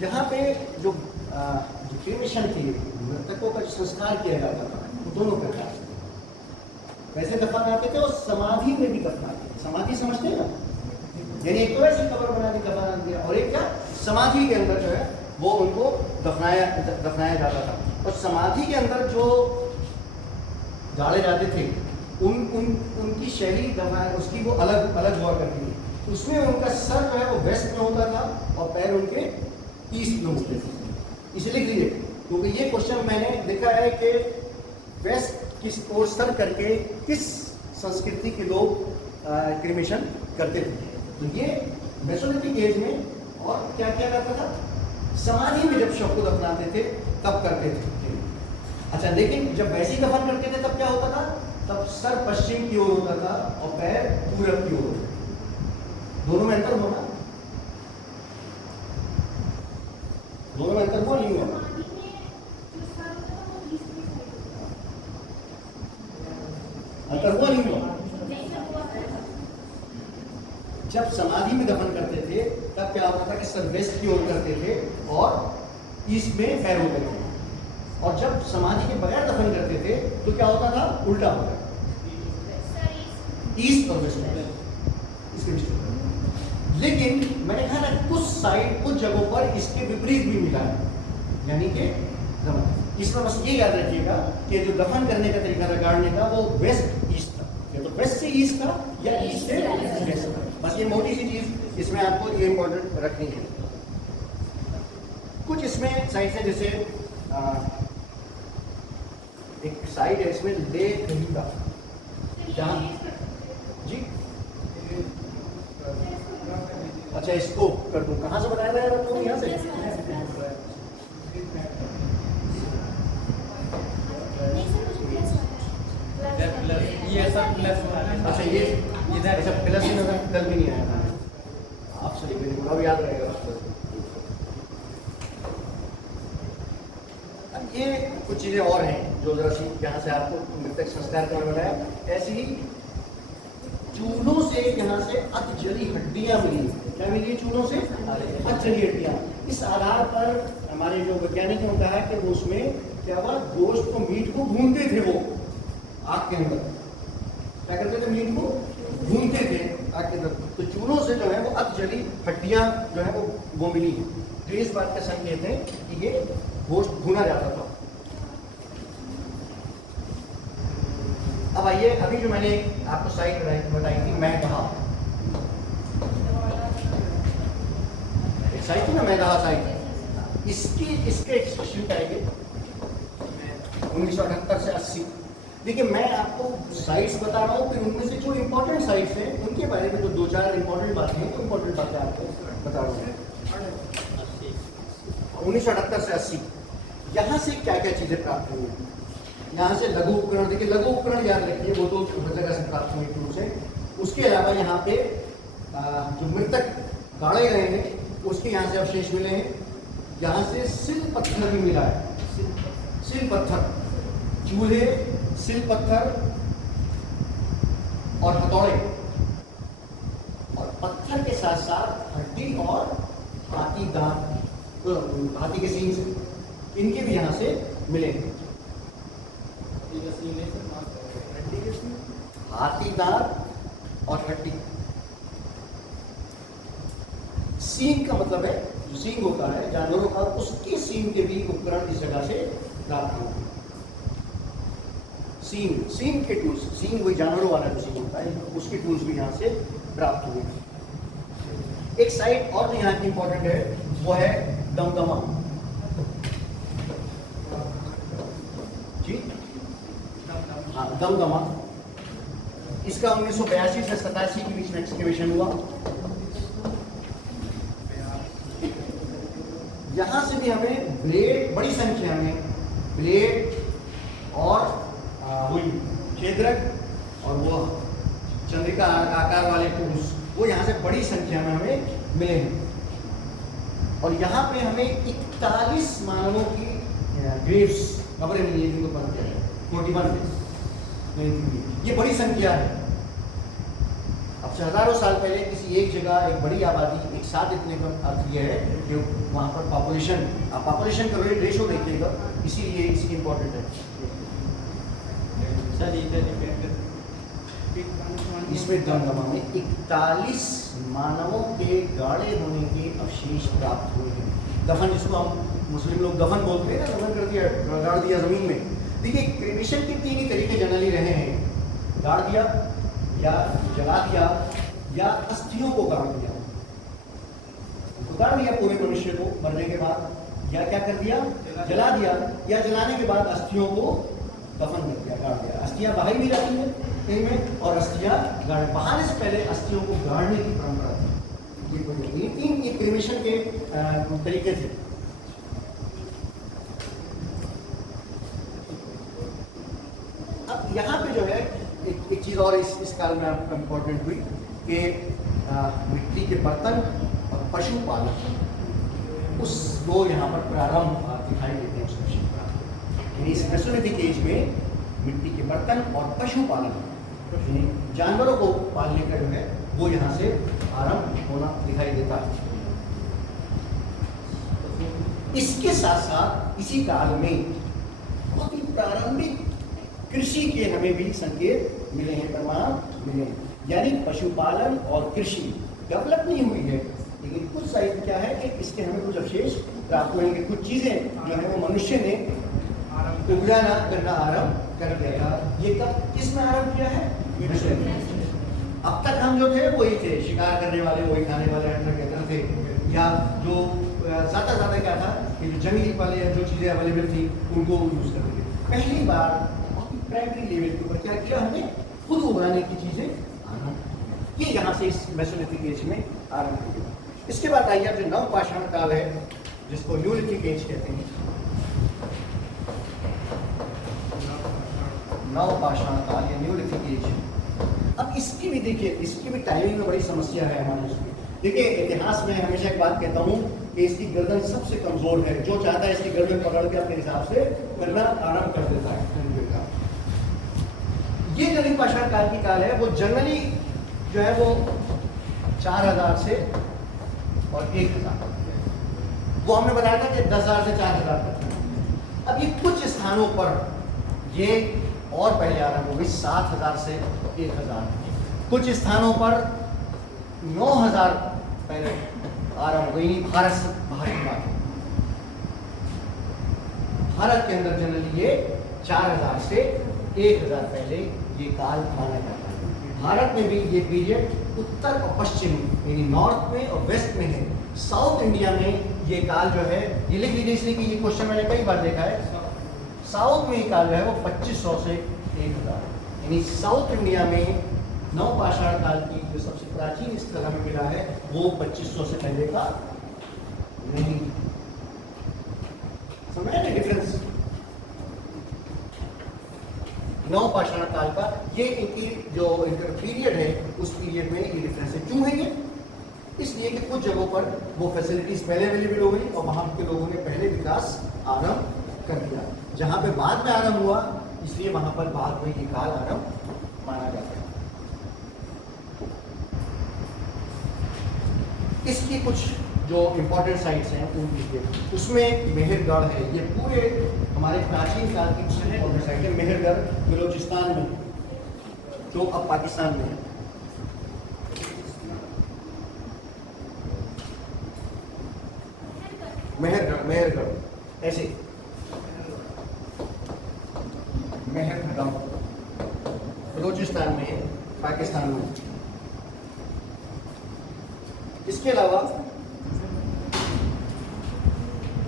यहाँ पे जो क्रिमेशन थी, मृतकों का संस्कार किया जाता था, वो दोनों प्रकार से। वैसे दफन आते थे और समाधि में भी दफन आते थे। समाधि समझते हैं ना, यानी एक तो ऐसी कब्र बना दी, दफन दिया, और एक क्या, समाधि के अंदर जो है वो उनको दफनाया जाता था। और समाधि के अंदर जो गाड़े जाते थे, उनकी शैली उसकी वो अलग अलग हुआ करती थी। उसमें उनका सर जो है वो वेस्ट में होता था और पैर उनके ईस्ट में होते थे। इसे लिख लीजिए, क्योंकि ये क्वेश्चन मैंने देखा है कि वेस्ट किस ओर सर करके किस संस्कृति के लोग क्रिमेशन करते थे। तो ये मेसोलिथिक एज में और क्या क्या करता था, समाधि में जब शव को दफनाते थे तब करते थे। अच्छा, लेकिन जब वैसी दफन करते थे तब क्या होता था, तब सर पश्चिम की ओर होता था और पैर पूरब की ओर। दोनों में अंतर होगा, दोनों में अंतर हुआ नहीं हुआ? अंतर हुआ नहीं हुआ? जब समाधि में दफन करते थे तब क्या होता था कि सर वेस्ट की ओर करते थे और ईस्ट में पैर होते थे, और जब समाधि के बगैर दफन करते थे तो क्या होता था, उल्टा होता, ईस्ट और वेस्ट में इसके बीच। लेकिन मैंने कहा ना कुछ साइड, कुछ जगहों पर इसके विपरीत भी मिला है, यानी कि दफन। इसमें बस ये याद रखिएगा कि जो दफन करने का तरीका था गाड़ने का, वो वेस्ट ईस्ट था, या तो वेस्ट से ईस्ट था या ईस्ट से वेस्ट था। बस ये मोटी सी चीज इसमें आपको ये इंपॉर्टेंट रखनी है। कुछ इसमें साइड है, जैसे एक साइड है इसमें ले कहीं का, जहाँ जी, अच्छा इसको कर दूं, कहाँ से बताया गया आपको? यहाँ से अच्छा, ये ऐसा प्लस ही नजर कल भी नहीं आया था आपसे, लेकिन अब याद रहेगा। अब ये कुछ चीज़ें और हैं जो जरा सी यहाँ से आपको मृतक संस्कार करने वाला है। ऐसी ही चूल्हों से यहाँ से अधजली हड्डियाँ मिली। क्या मिली? चूल्हों से अधजली हड्डियाँ। इस आधार पर हमारे जो वैज्ञानिक ने कहा कि वो उसमें क्या हुआ, गोश्त को, मीट को भूनते थे, वो आग के अंदर क्या करते थे, मीट को भूनते थे आग के अंदर। तो चूल्हों से जो है वो अधजली हड्डियाँ जो है वो मिली है। तो इस बात का संकेत है कि ये गोश्त भुना जाता था। अब आइए, अभी जो मैंने आपको साइट बताई थी, मैं कहा एक साइट थी ना, मैं कहा साइट, इसके एक्सप्रेशन क्या है 1978 से 80। देखिए मैं आपको साइट्स बता रहा हूँ, फिर उनमें से जो इम्पोर्टेंट साइट्स हैं उनके बारे में जो 2-4 इम्पोर्टेंट बातें हैं, तो इम्पोर्टेंट बातें आपको बता रहा हूँ। 1978 से 80 यहाँ से क्या क्या चीज़ें प्राप्त हुई हैं। यहाँ से लघु उपकरण, देखिए लघु उपकरण याद रखिए, वो तो हर जगह से प्राप्त हुए टूल से। उसके अलावा यहाँ पे जो मृतक गाड़े गए हैं उसके यहाँ से अवशेष मिले हैं। यहाँ से सिल पत्थर भी मिला है, सिल पत्थर, चूल्हे, सिल पत्थर और हथौड़े, और पत्थर के साथ साथ हड्डी और हाथी दांत, हाथी के सींग, इनके भी यहाँ से मिले हैं। हाथी दांत और हड्डी। सींग का मतलब है जो सींग होता है जानवरों का, उसके सींग के भी उपकरण इस जगह से प्राप्त हुए। सींग के टूल्स, सींग वही जानवरों वाला जो सींग होता है, उसके टूल्स भी यहाँ से प्राप्त हुए। एक साइट और जो यहाँ की इंपॉर्टेंट है वो है दमदमा। जी हाँ, दमदमा। इसका 1982 से 87 के बीच में एक्सकेवेशन हुआ। यहाँ से भी हमें ब्लेड, बड़ी संख्या में ब्लेड और वही छेदरक और वो चंद्रिका आकार वाले टूल्स, वो यहाँ से बड़ी संख्या में हमें मिले हैं। और यहाँ पे हमें 41 मानवों की ग्रेव्स, कब्रें मिली हैं जिनको बंद किया है, 41। ये बड़ी संख्या है। अब से हजारों साल पहले किसी एक जगह एक बड़ी आबादी एक साथ इतने का अर्थ यह है कि वहाँ पर पॉपुलेशन, आप पॉपुलेशन का रेशो देखिएगा, इसीलिए इसकी इम्पोर्टेंट है। इसमें दमदमा में 41 मानवों के गाड़े होने के अवशेष प्राप्त हुए हैं। दफन, जिसको हम मुस्लिम लोग दफन बोलते हैं ना, दफन कर दिया, गाड़ दिया जमीन में। देखिए क्रेमेशन के 3 ही तरीके जनरली रहे हैं, गाड़ दिया या जला दिया या अस्थियों को गाड़ दिया। तो गाड़ दिया पूरे मनुष्य को मरने के बाद, या क्या कर दिया, जला दिया, या जलाने के बाद अस्थियों को दफन कर दिया, गाड़ दिया। अस्थियां बाहर भी रहती हैं कहीं में, और अस्थियां बहाने से पहले अस्थियों को गाड़ने की परंपरा थी। ये 3 क्रेमेशन के तरीके थे। अब यहाँ पे जो है एक चीज़ और इस काल में आपको इम्पोर्टेंट हुई कि मिट्टी के बर्तन और पशुपालन, उस वो यहाँ पर प्रारंभ दिखाई देते हैं। उसमें इस मेसोलिथिक एज में मिट्टी के बर्तन और पशुपालन, जानवरों को पालने का जो है वो यहाँ से आरंभ होना दिखाई देता है। इसके साथ साथ इसी काल में बहुत ही प्रारंभिक कृषि के हमें भी संकेत मिले हैं, प्रमाण मिले हैं। यानी पशुपालन और कृषि डेवलप नहीं हुई है, लेकिन कुछ साइड क्या है कि इसके हमें कुछ अवशेष प्राप्त हुए हैं। कुछ चीजें जो है वो मनुष्य ने उपजाना करना आरंभ कर दिया था। ये कब, किसने आरंभ किया है? अब तक हम जो थे वही थे, शिकार करने वाले, वही खाने वाले, हंटर गैदर थे। या जो ज्यादा क्या था कि जो जंगली वाले या जो चीजें अवेलेबल थी उनको यूज करते थे। पहली बार प्राइमरी लेवल के ऊपर क्या किया हमने, खुद उगाने की चीजें आरंभ, ये यहाँ से इस मेसोलिथिक एज में आरंभ हुई। इसके बाद आइए जो नवपाषाण काल है, जिसको न्यूलिथिक एज कहते हैं। नवपाषाण काल या न्यूलिथिक एज। अब इसकी भी देखिए, इसकी भी टाइमिंग में बड़ी समस्या है हमारे उसमें। देखिए इतिहास में हमेशा एक बात कहता हूँ कि इसकी गर्दन सबसे कमजोर है। जो चाहता है इसकी गर्दन पकड़ के अपने हिसाब से करना आरंभ कर देता है। ये जो नवपाषाण काल की काल है वो जनरली जो है वो 4000 से और 1000, वो हमने बताया था कि 10,000 से 4,000 तक। अब ये कुछ स्थानों पर ये और पहले आरंभ हो गई 7,000 से 1,000। कुछ स्थानों पर 9,000 पहले आरंभ हो गई। भारत से बाहर की बात, भारत के अंदर जनरली ये 4,000 से 1,000 पहले ये काल माना जाता है। भारत में भी ये पीरियड उत्तर और पश्चिम यानी नॉर्थ में और वेस्ट में है। साउथ इंडिया में ये काल जो है ये लिख लीजिए, इसलिए कि ये क्वेश्चन मैंने कई बार देखा है। साउथ में ये काल जो है वो 2500 से 1000, यानी साउथ इंडिया में नवपाषाण काल की जो सबसे प्राचीन स्थल हमें मिला है वो 2500 से पहले का नहीं। समझ रहे हैं डिफरेंस? नवपाषाण काल का ये इनकी जो पीरियड है उस पीरियड में ये डिफरेंस है। क्यों है ये? इसलिए कि कुछ जगहों पर वो फैसिलिटीज पहले अवेलेबल हो गई और वहां के लोगों ने पहले विकास आरंभ कर दिया। जहां पे बाद में आरंभ हुआ इसलिए वहां पर बाद में ये काल आरंभ माना जाता है। इसकी कुछ जो इंपॉर्टेंट साइट्स हैं उसमें मेहरगढ़ है। ये पूरे हमारे प्राचीन काल की इंपॉर्टेंट साइट है। मेहरगढ़ बलूचिस्तान में, जो अब पाकिस्तान में है। मेहरगढ़ ऐसे मेहरगढ़ बलूचिस्तान में है, पाकिस्तान में। इसके अलावा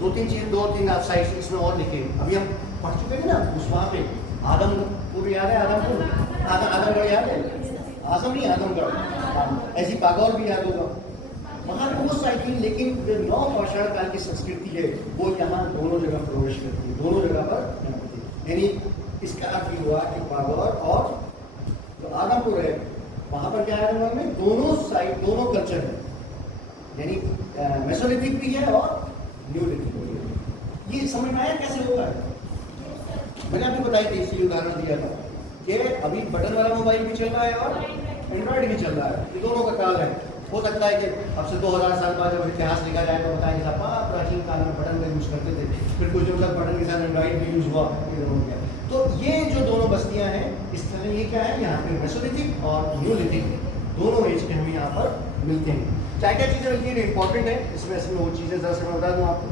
दो तीन आप साइड इसमें और लिखे, अभी हम पढ़ चुके थे ना उस वहां पे आदमपुर याद है? आदमगढ़ याद है? आजम नहीं, आदमगढ़। ऐसी पागौर भी याद होगा। वहां पे वो साइड थी, लेकिन जो नवपाषाण काल की संस्कृति है वो यहाँ दोनों जगह प्रवेश करती है, दोनों जगह पर। यानी इसका अर्थ ये हुआ कि पागौर और जो आदमपुर है वहां पर क्या है, में दोनों साइड दोनों कल्चर है, यानी मेसोलिथिक भी है और न्यूलिथिक भी है। ये समझ में आया कैसे होगा? मैंने आपको बताई थी, इसी उदाहरण दिया था कि अभी बटन वाला मोबाइल भी चल रहा है और एंड्रॉइड भी चल रहा है। ये दोनों का काल है। हो सकता है कि अब से 2000 साल बाद जब इतिहास लिखा जाए तो बताएंगे साहब प्राचीन काल में बटन का यूज करते थे, फिर कुछ दिनों तक बटन के साथ एंड्रॉइड भी यूज हुआ, इधर हो गया। तो ये जो दोनों बस्तियां हैं इस तरह, ये क्या है, यहाँ पे मेसोलिथिक और न्यूलिथिक दोनों एज के हमें यहाँ पर मिलते हैं। क्या क्या चीज़ें मिलती हैं इंपॉर्टेंट है इसमें, इसमें वो चीज़ें जरा से मैं बता दूँ आपको।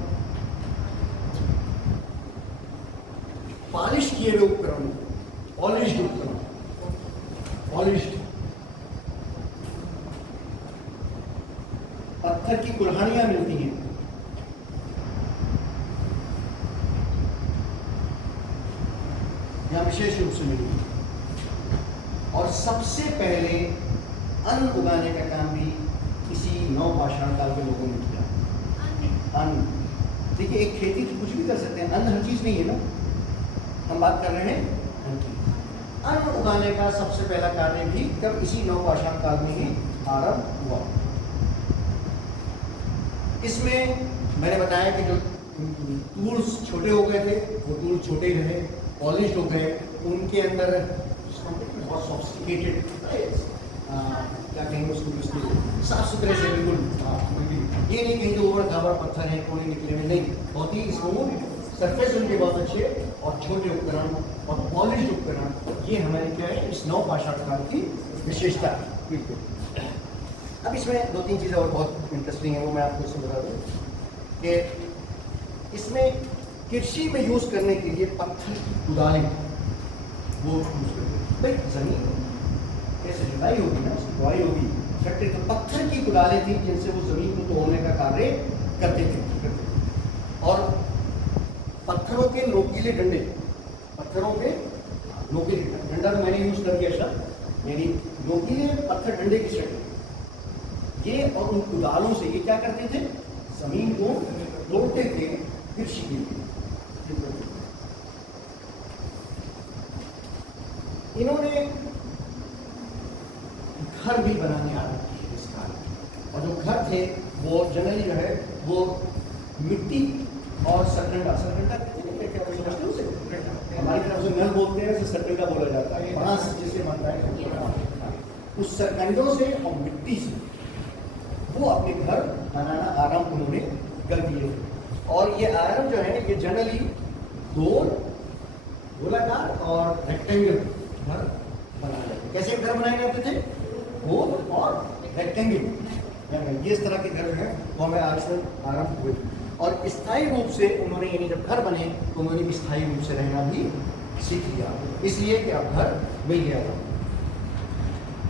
पॉलिश किए हुए उपकरण, पॉलिश्ड उपकरण, पॉलिश्ड पत्थर की कुल्हाड़ियां मिलती हैं। यहां विशेष रूप से मिली। और सबसे पहले अन्न उगाने का काम भी इसी नवपाषाण काल के लोगों ने किया। अन्न, देखिए एक खेती तो कुछ भी कर सकते हैं, अन्न हर चीज नहीं है ना, हम बात कर रहे हैं अन्न की। अन्न उगाने का सबसे पहला कार्य भी तब इसी नवपाषाण काल में ही आरंभ हुआ। इसमें मैंने बताया कि जो टूल्स छोटे हो गए थे वो टूल्स छोटे रहे, पॉलिश्ड हो गए, उनके अंदर बहुत सॉफिस्टिकेटेड क्या कहेंगे उसको, साफ सुथरे से बिल्कुल। ये नहीं कहीं तो ओवर खावर पत्थर है कोई निकले में, नहीं, बहुत ही स्मूथ सरफेस उनके बहुत अच्छे और छोटे उपकरण और पॉलिश्ड उपकरण, ये हमारे क्या है इस नवपाषाण काल की विशेषता। बिल्कुल। अब इसमें दो तीन चीज़ें और बहुत इंटरेस्टिंग है, वो मैं आपको इसमें बता दूँ कि इसमें कृषि में यूज़ करने के लिए पत्थर की कुदालें वो यूज़ करते हैं। भाई जमीन कैसे जुताई होगी ना, उसकी बुआई होगी, करते तो पत्थर की कुदालें थी जिनसे वो जमीन को तोड़ने का कार्य करते थे। और पत्थरों के नोकीले डंडे, पत्थरों के नोकीले डंडा तो मैंने यूज़ कर दिया शब्द, यानी नोकीले पत्थर डंडे की शक्ल, ये और उन कुदालों से ये क्या करते थे, जमीन को तोड़ते थे कृषि के लिए। इन्होंने घर भी बनाने आरंभ किए इस काल में, और जो घर थे वो जनरली जो है वो मिट्टी और सरकंडा, सरकंडा क्या समझते हो उसे, हमारी तरफ से नल बोलते हैं, सरकंडा बोला जाता है, बांस जिसे बनता है, उस सरकंडों से और मिट्टी से वो अपने घर बनाना आरंभ उन्होंने कर दिए। और ये आरंभ जो है ये जनरली गोल, गोलाकार और रेक्टेंगल घर बनाए जाते। कैसे घर बनाए जाते थे, गोल और रेक्टेंगल, ये इस तरह के घर हैं वो हमें आरंभ हुए। और स्थायी रूप से उन्होंने, यानी जब घर बने तो उन्होंने स्थायी रूप से रहना भी सीख लिया, इसलिए कि अब घर मिल गया था।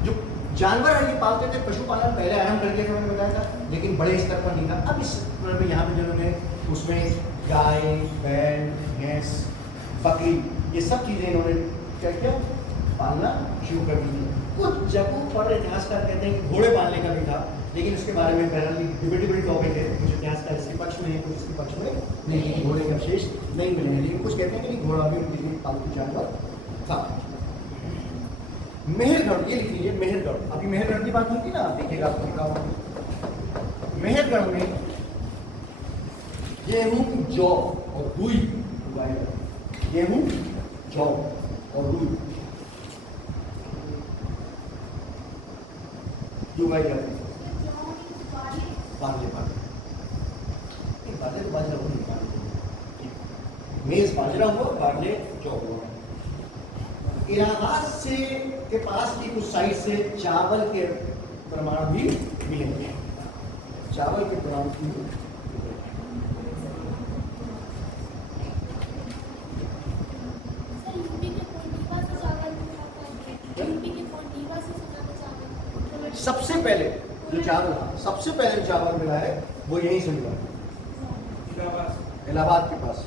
जो जानवर ये पालते थे, पशुपालन पहले आरंभ कर दिया था, मैंने बताया था, लेकिन बड़े स्तर पर नहीं था। अब इस में यहाँ पे जिन्होंने उसमें गाय, बैल, भैंस, बकरी, ये सब चीज़ें इन्होंने क्या किया, पालना शुरू कर दी। कुछ जगहों पर इतिहासकार कहते हैं कि घोड़े पालने का भी था, लेकिन उसके बारे में पहले डिबेटेबल टॉपिक है, कुछ इतिहासकार इसके पक्ष में है, कुछ इसके पक्ष में नहीं, लेकिन घोड़े का अवशेष नहीं मिले हैं। लेकिन कुछ कहते हैं कि घोड़ा भी उनके लिए पालतू जानवर था। मेहरगढ़, ये लिख लीजिए मेहरगढ़। अभी मेहरगढ़ की बात हुई थी ना, आप देखिएगा, आपको लिखा होगा मेहरगढ़ में गेहूं, जौ और रुई उगाए जाते। गेहूं, जौ और रुई उगाई जाती है। बाजरे, बाजरे तो बाजरा हो नहीं, मेज बाजरा हुआ, बाजरे जौ हुआ। इलाहाबाद से के पास की कुछ साइड से चावल के प्रमाण भी मिलेंगे, चावल के प्रमाण भी। सबसे पहले जो चावल था, सबसे पहले जो चावल मिला है वो यहीं से मिला, इलाहाबाद के पास।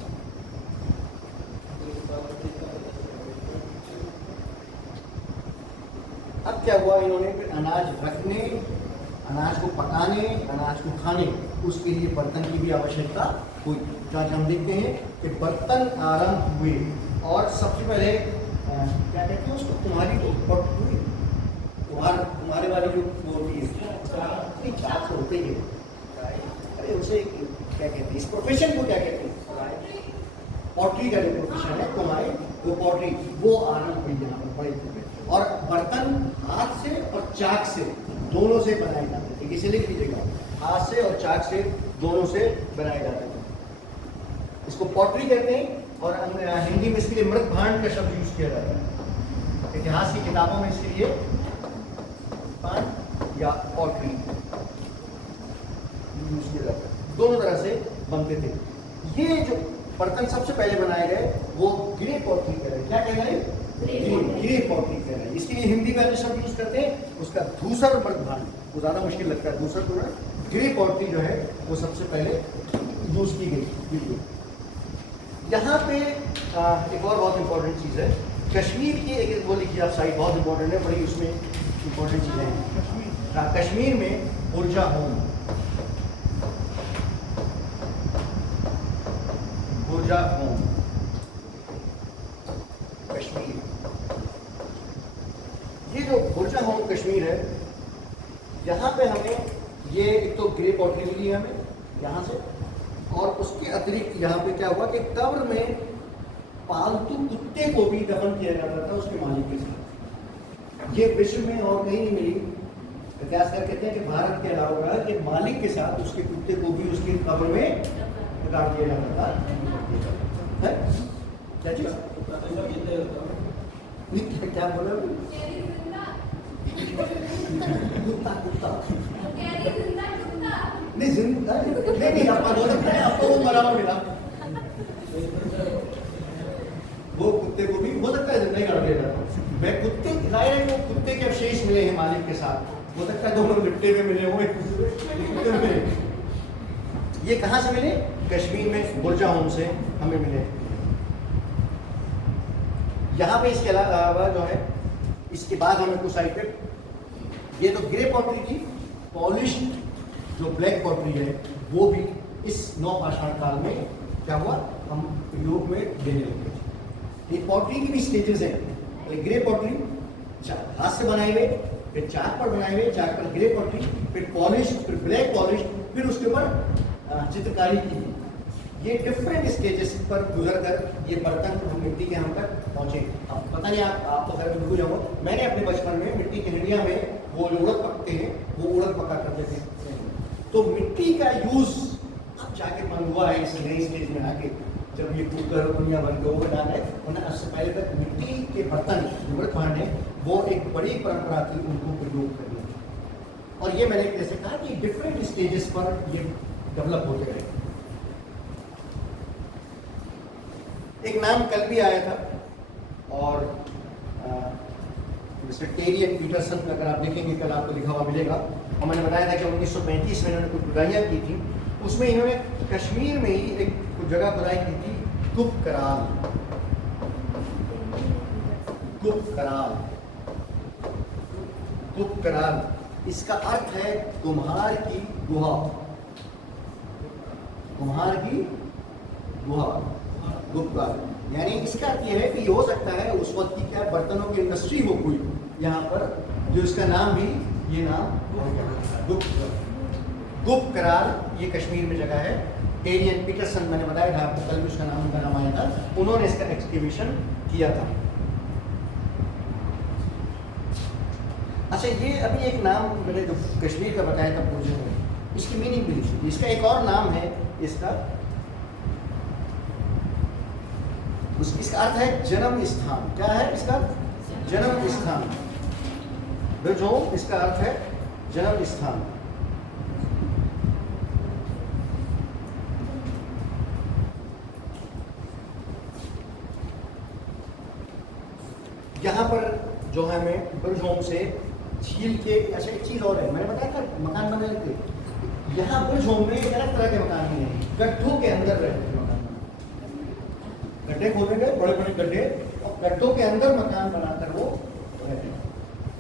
अब क्या हुआ, इन्होंने फिर अनाज रखने, अनाज को पकाने, अनाज को खाने, उसके लिए बर्तन की भी आवश्यकता हुई। तो आज हम देखते हैं कि बर्तन आरंभ हुए, और सबसे पहले क्या कहते हैं उसको, तुम्हारी तुम्हारे वाली जो वो चार तो होते ही, अरे उसे क्या कहते हैं, इस प्रोफेशन को क्या कहते हैं, पॉटरी का जो प्रोफेशन है तुम्हारे, वो पॉटरी वो आरंभ हुई यहाँ पर बड़े। और बर्तन हाथ से और चाक से दोनों से बनाए जाते थे, इसे लिख लीजिएगा, हाथ से और चाक से दोनों से बनाए जाते थे। इसको पॉटरी कहते हैं, और हिंदी में इसके लिए मृत भांड का शब्द यूज किया जाता है। इतिहास की किताबों में इसके लिए भांड या पॉटरी यूज किया जाता है, दोनों तरह से बनते थे। ये जो बर्तन सबसे पहले बनाए गए वो ग्रे पॉटरी कह रहे हैं। क्या कह रहे हैं? ग्रे पॉटरी कह रहे हैं। इसके लिए हिंदी में जो शब्द यूज करते हैं उसका धूसर मृत भांड, वो ज्यादा मुश्किल लगता है, धूसर तो ग्रे पॉटरी जो है वो सबसे पहले यूज की गई। यहाँ पे एक और बहुत इंपॉर्टेंट चीज़ है, कश्मीर की एक वो लिखिए आप साइड, बहुत इंपॉर्टेंट है, बड़ी उसमें इंपॉर्टेंट चीज़ें हैं। कश्मीर में बुर्जा होम, बुर्जा होम कश्मीर, ये जो बुर्जा होम कश्मीर है, यहाँ पे हमें ये एक तो ग्रे पॉटरी मिली है हमें यहाँ से, और उसके अतिरिक्त यहाँ पे क्या हुआ कि कब्र में पालतू कुत्ते को भी दफन किया जाता था उसके मालिक के साथ। ये विश्व में और कहीं नहीं मिली। इतिहासकार कहते हैं कि भारत के अलावा के मालिक के साथ उसके कुत्ते को भी उसके कब्र में गाड़ दिया जाता था। है क्या चीज? क्या बोला? कुत्ता कुत्ता नहीं, जिंदा नहीं, आपका बोल सकते हैं, आपको वो मरा हुआ मिला, वो कुत्ते को भी हो सकता है जिंदा ही कर देगा। मैं कुत्ते जाहिर है वो कुत्ते के अवशेष मिले हैं मालिक के साथ, हो सकता है दोनों लिपटे में मिले हुए कुत्ते में मिले। ये कहाँ से मिले? कश्मीर में बुर्जा होम से हमें मिले। यहाँ पे इसके अलावा जो है, इसके बाद हमें कुछ साइड पे ये तो ग्रे पॉटरी थी, पॉलिश्ड जो ब्लैक पॉटरी है वो भी इस नवपाषाण काल में क्या हुआ, हम प्रयोग में लेने लगे। ये पॉटरी की भी स्टेजेस हैं। ग्रे पॉटरी हाथ से बनाए हुए, फिर चाक पर बनाए हुए, चाक पर ग्रे पॉटरी, फिर पॉलिश, फिर ब्लैक पॉलिश, फिर उसके ऊपर चित्रकारी की। ये डिफरेंट स्टेजेस पर गुजर कर ये बर्तन मिट्टी के हम तक पहुँचे। अब पता नहीं आप तो खैर बिल्कुल जाओ, मैंने अपने बचपन में मिट्टी की हंडिया में वो जो उड़द पकते हैं वो उड़द पका करते थे। तो मिट्टी का यूज अब जाके बंद हुआ है इस नई स्टेज में आके, जब ये कुकर दुनिया भर के वो बना है, उन्हें उससे पहले तक मिट्टी के बर्तन मृत भांड है वो एक बड़ी परंपरा थी उनको प्रयोग करने की। और ये मैंने जैसे कहा कि डिफरेंट स्टेजेस पर ये डेवलप होते रहे। एक नाम कल भी आया था और मिस्टर टेरियन पीटरसन, अगर आप देखेंगे कल आपको लिखा हुआ मिलेगा। और मैंने बताया था कि 1935 में इन्होंने कुछ खुदाइयाँ की थी, उसमें इन्होंने कश्मीर में ही एक कुछ जगह खुदाई की थी, कुपकराल। कुपकराल, कुपकराल, इसका अर्थ है कुम्हार की गुहा। कुम्हार की गुहा, गुप्तकाल। यानी इसका अर्थ यह है कि हो सकता है उस वक्त की क्या बर्तनों की इंडस्ट्री हो कोई यहाँ पर, जो इसका नाम भी ये नाम गुप्तकाल, ये कश्मीर में जगह है। टेरियन पीटरसन, मैंने बताया था आपको कल भी उसका नाम, उनका नाम आया था, उन्होंने इसका एक्सकैवेशन किया था। अच्छा, ये अभी एक नाम मैंने जो कश्मीर का बताया था पूजे में, इसकी मीनिंग भी लिखी। इसका एक और नाम है, इसका इसका अर्थ है जन्म स्थान। क्या है इसका? जन्म स्थान। जो इसका अर्थ है जन्म स्थान। यहाँ पर जो है हमें बुर्जहोम से झील के, अच्छा एक चीज और है, मैंने बताया था मकान बने थे यहाँ बुर्जहोम में, एक अलग तरह के मकान नहीं है, गड्ढों के अंदर रहते हैं मकान। गड्ढे खोदे गए, बड़े बड़े गड्ढे, और गड्ढों के अंदर मकान बनाकर वो रहते हैं।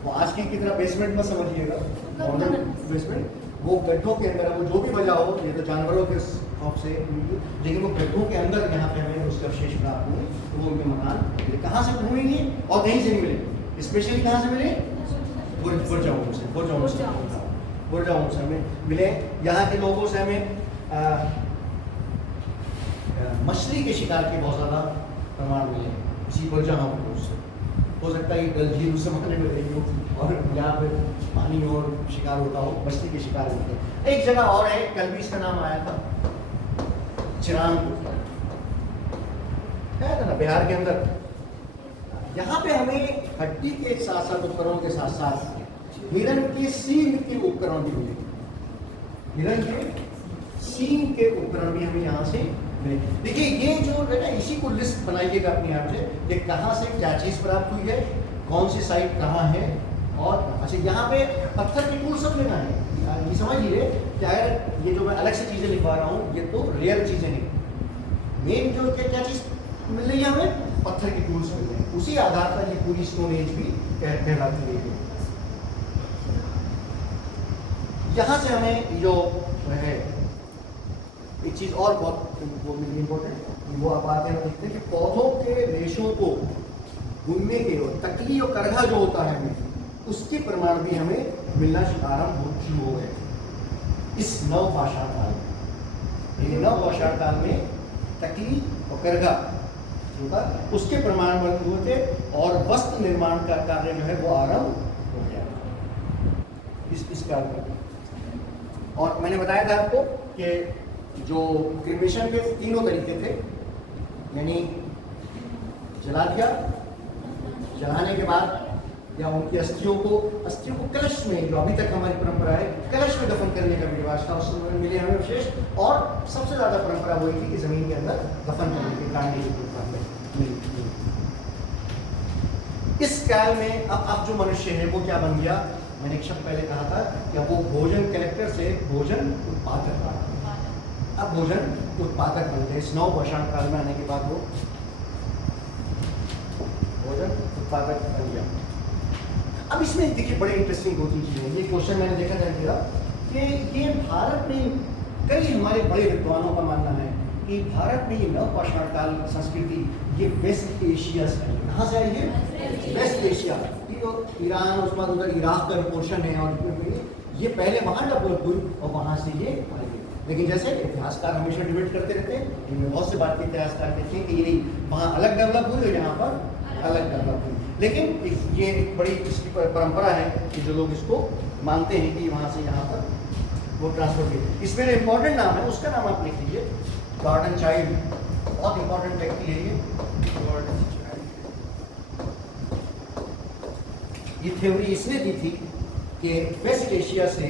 वो आज की तरह बेसमेंट में समझिएगा, मॉडर्न बेसमेंट, वो गड्ढों के अंदर, वो जो भी वजह हो, ये तो जानवरों के खौफ से, लेकिन वो गड्ढों के अंदर यहाँ पे हमें उसके अवशेष प्राप्त हुए। तो वो उनके मकान कहाँ से ढूंढेंगे और कहीं से नहीं मिले, स्पेशली कहाँ से मिले? बुर्जहोम से, बुर्जहोम से हमें मिले। यहाँ के लोगों से हमें मछली के शिकार के बहुत ज़्यादा प्रमाण मिले इसी बुर्जहोम से। हो सकता है कि झील उस समय में रही हो और यहाँ पे पानी और शिकार होता हो, मछली के शिकार होते हैं। एक जगह और है, कल भी इसका नाम आया था, चिरांग है ना, बिहार के अंदर। यहाँ पे हमें हड्डी के साथ साथ उपकरणों के साथ साथ हिरण के सींग के उपकरण भी मिले। हिरण के सींग के उपकरण भी हमें यहाँ से मिले। देखिए ये जो है ना, इसी को लिस्ट बनाइएगा अपने आप से, ये कहाँ से क्या चीज़ प्राप्त हुई है, कौन सी साइट कहाँ है। और अच्छा, यहाँ पे पत्थर के टूल सब लेना है, ये समझिए। क्या है, ये जो मैं अलग से चीज़ें लिखवा रहा हूँ, ये तो रेयर चीज़ें नहीं, मेन जो क्या चीज़ मिल रही है हमें, पत्थर के टूल्स मिल रहे हैं। उसी आधार पर ये पूरी स्टोन एज भी कहलाती है। यहाँ से हमें जो है एक चीज़ और बहुत इम्पोर्टेंट, वो आप आते हैं देखते हैं कि पौधों के रेशों को बुनने के, और तकली और करघा जो होता है हमें, उसके प्रमाण भी हमें मिलना आरंभ शुरू हो गए इस नवपाषाण काल में। ये नवपाषाण काल में तकली और करघा होता, उसके प्रमाण बन हुए थे, और वस्त्र निर्माण का कार्य जो है वो आरंभ हो गया इस काल में। और मैंने बताया था आपको कि जो क्रिमेशन के तीनों तरीके थे, यानी जला दिया, जलाने के बाद या उनकी अस्थियों को कलश में, जो अभी तक हमारी परंपरा है, कलश में दफन करने का विश्वास था, उसमें मिले हमें अवशेष। और सबसे ज़्यादा परंपरा वही थी कि ज़मीन के अंदर दफन करने के कांडे की परंपरा मिली। इस काल में अब जो मनुष्य है वो क्या बन गया, मैंने एक शब्द पहले कहा था कि वो भोजन कलेक्टर से भोजन उत्पादक बना। अब भोजन उत्पादक बन गए इस नवपाषाण काल में आने के बाद, वो भोजन उत्पादक बन गया। अब इसमें देखिए बड़े इंटरेस्टिंग 2-3 चीज़ें। ये क्वेश्चन मैंने देखा था कि ये भारत में, कई हमारे बड़े विद्वानों का मानना है कि भारत में ये नवपाषाण काल संस्कृति ये वेस्ट एशिया से आई। कहाँ से आई है? वेस्ट एशिया, ईरान, उसके बाद उधर इराक का पोर्शन है, और ये पहले वहाँ डेवलप हुई और वहाँ से ये आई। लेकिन जैसे इतिहासकार हमेशा डिबेट करते रहते हैं, इनमें बहुत से बात के इतिहासकार कहते हैं कि ये वहाँ अलग डेवलप हुई और यहाँ पर अलग डेवलप हुई। लेकिन ये एक बड़ी इसकी परंपरा है कि जो लोग इसको मानते हैं कि वहाँ से यहाँ पर वो ट्रांसफर किए। इसमें जो इम्पोर्टेंट नाम है उसका नाम आप लिख लीजिए, गॉर्डन चाइल्ड। बहुत इंपॉर्टेंट व्यक्ति है ये थ्योरी इसने दी थी कि वेस्ट एशिया से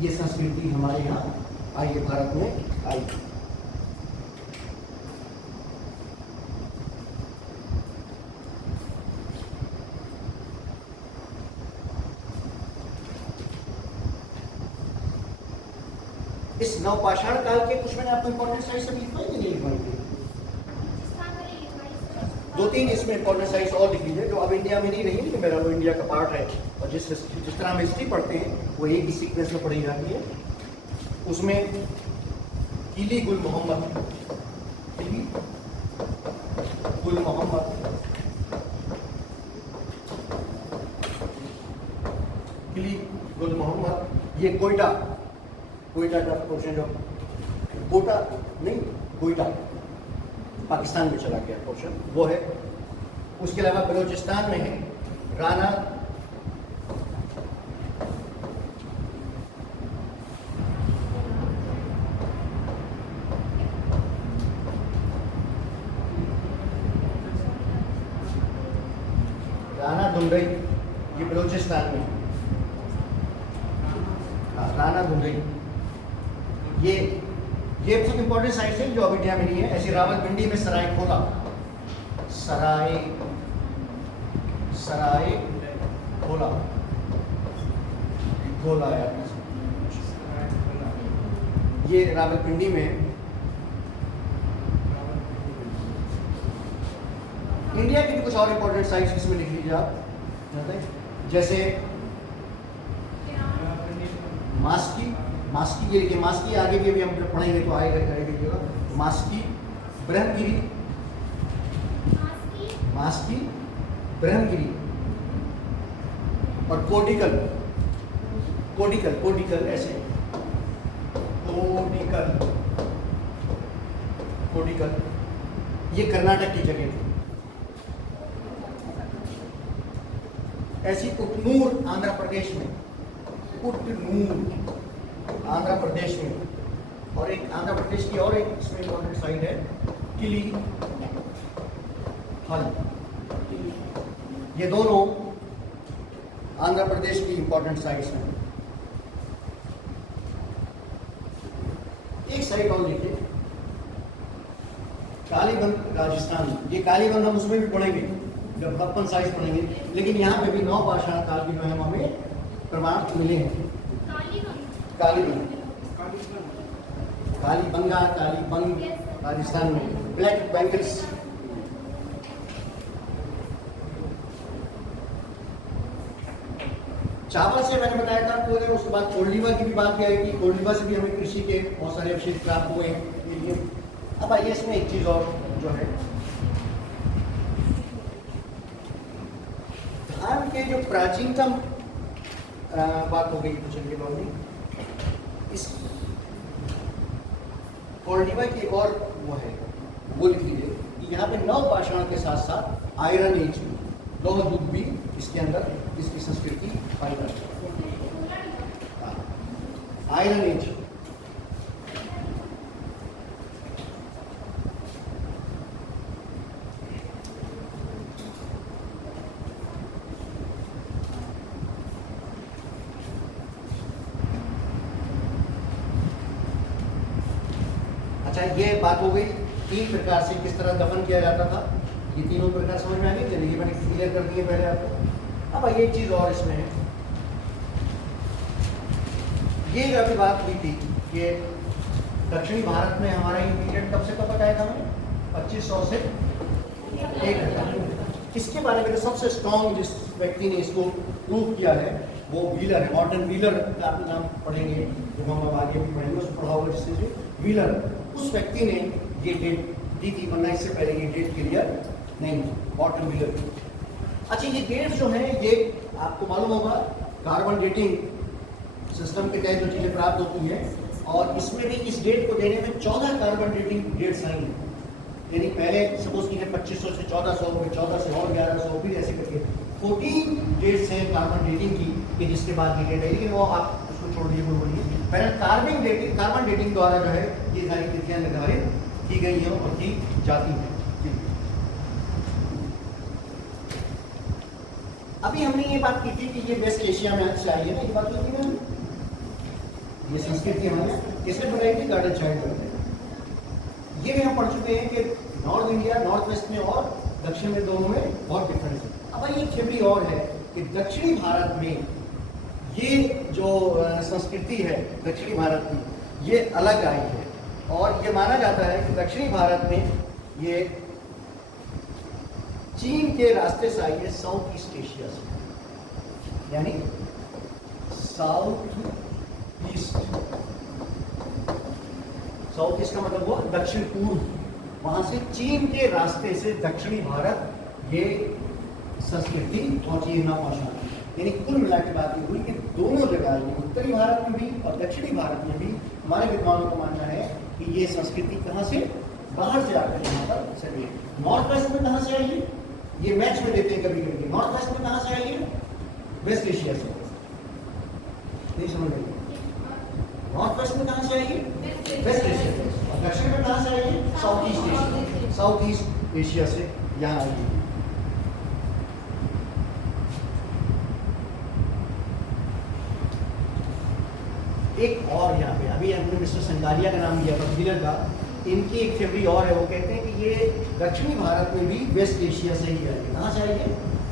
ये संस्कृति हमारे यहाँ आई है, भारत में आई। इस नवपाषाण काल के कुछ मैंने आपको इंपॉर्टेंट साइट्स अभी लिखवाई कि नहीं लिखवाई थी? राजस्थान वाले लिखवाई। दो तीन इसमें इंपॉर्टेंट साइट्स और लिख लीजिए जो अब इंडिया में नहीं रही, लेकिन मेरा वो इंडिया का पार्ट है, और जिस तरह हम हिस्ट्री पढ़ते हैं वो एक ही सीक्वेंस में पढ़ी जाती है। उसमें किली गुल मोहम्मद, किली गुल मोहम्मद, किली गुल मोहम्मद, ये कोयटा का पोर्शन, जो कोटा नहीं, कोयटा पाकिस्तान में चला गया पोर्शन, वो है। उसके अलावा बलूचिस्तान में है राणा धुंडई, ये बलूचिस्तान में, राणा धुंडई, ये बहुत इंपॉर्टेंट साइट्स है जो अब इंडिया में नहीं है। ऐसी रावलपिंडी में सरायखोला, सरायखोला, खोला यार, ये रावलपिंडी में। इंडिया की भी कुछ और इंपॉर्टेंट साइट्स इसमें लिख लीजिए आप, जैसे मास्की, ये लिखिए, मास्की आगे भी अभी हम जब पढ़ेंगे तो आएगा, मास्की, ब्रह्मगिरी, मास्की, ब्रह्मगिरी, और कोडिकल, ऐसे, कोडिकल, ये कर्नाटक की जगह थी। ऐसी कुटनूर आंध्र प्रदेश में, आंध्र प्रदेश में, और एक आंध्र प्रदेश की और एक इसमें इंपॉर्टेंट साइट है किली हल, ये दोनों आंध्र प्रदेश की इंपॉर्टेंट साइट्स हैं। एक साइट और लिखिए, कालीबंद राजस्थान, ये कालीबंद हम उसमें भी पढ़ेंगे जब हड़प्पन साइट्स पढ़ेंगे, लेकिन यहाँ पे भी नवपाषाण काल की जो है हमें प्रमाण मिले हैं। कालीबंग राजस्थान में, ब्लैक बैंगल्स, चावल से मैंने बताया था पूरे, उसके बाद कोल्डिवा की भी बात आई थी, कोल्डिवा से भी हमें कृषि के बहुत सारे अवशेष प्राप्त हुए हैं। अब आइए इसमें एक चीज और जो है, धान के जो प्राचीनतम बात हो गई, तो चलिए बाबू इस कोल्डिवा की और वो है, वो लिख लीजिए कि यहाँ पे नवपाषाण के साथ साथ आयरन एज, लौह युग भी इसके अंदर इसकी संस्कृति पाई जाती है। आयरन एज, अच्छा ये बात हो गई तीन प्रकार से किस तरह दफन किया जाता था, ये तीनों प्रकार समझ में आ गई। चलिए मैंने क्लियर कर दिए पहले आपको। अब आइए एक चीज और इसमें है, ये जो अभी बात हुई थी कि दक्षिणी भारत में हमारा ये पीरियड कब से कब बताया था मैंने, 2500 से 1000। इसके बारे में सबसे स्ट्रॉन्ग जिस व्यक्ति ने इसको प्रूव किया है वो व्हीलर है, मॉर्टन व्हीलर का आप नाम पढ़ेंगे, जो हम अब आगे भी पढ़ेंगे उसको पढ़ा होगा, जिससे व्हीलर, उस व्यक्ति ने ये डेट दी थी, वरना इससे पहले ये डेट क्लियर नहीं थी, मॉर्टन व्हीलर की। अच्छा ये डेट जो है ये आपको मालूम होगा कार्बन डेटिंग सिस्टम के तहत जो चीज़ें प्राप्त होती हैं, और इसमें भी इस डेट को देने में 14 कार्बन डेटिंग डेट्स आई हैं। यानी पहले सपोज कीजिए 2500 से 1400, फिर 14 से और 1100, फिर ऐसे करके 14 डेट्स हैं कार्बन डेटिंग की, कि जिसके बाद ये डेट है, लेकिन वो आप उसको छोड़ दीजिए, वो बोलिए पहले कार्बन डेटिंग द्वारा जो है ये सारी तिथियां निर्धारित की गई हैं और की जाती हैं। अभी हमने ये बात की थी कि ये वेस्ट एशिया में से आई है ना, ये बात होती है, ये संस्कृति हमारे किसने बनाई थी, गार्डन चाइल्ड। ये भी हम पढ़ चुके हैं कि नॉर्थ इंडिया, नॉर्थ वेस्ट में और दक्षिण में, दोनों में बहुत डिफरेंस है। अब ये थियोरी और है कि दक्षिणी भारत में ये जो संस्कृति है दक्षिणी भारत की, ये अलग आई है और ये माना जाता है कि दक्षिणी भारत में ये चीन के रास्ते से आई है, साउथ ईस्ट एशिया से, यानी साउथ ईस्ट। साउथ ईस्ट का मतलब हुआ दक्षिण पूर्व, वहां से चीन के रास्ते से दक्षिणी भारत ये संस्कृति पहुंची ना पहुंचना। यानी कुल मिला के बात ये हुई कि दोनों जगह में, उत्तरी भारत में भी और दक्षिणी भारत में भी, हमारे विद्वानों का मानना है कि ये संस्कृति कहाँ से बाहर से आकर यहाँ पर चली है। नॉर्थ वेस्ट में कहाँ से आई है, ये मैच में देते हैं कभी कभी। नॉर्थ वेस्ट में कहाँ से आई है, वेस्ट एशिया से। नहीं समझ रही, नॉर्थ वेस्ट में कहाँ से आई है, वेस्ट एशिया से। और दक्षिण में कहाँ से आई है, south east Asia, south east Asia से यहाँ आई है। एक और यहाँ पे अभी हमने मिस्टर संगालिया का नाम लिया पर्टिकुलर का, इनकी एक थ्योरी और है। वो कहते हैं कि ये दक्षिणी भारत में भी वेस्ट एशिया से ही आई है। कहाँ से आई है,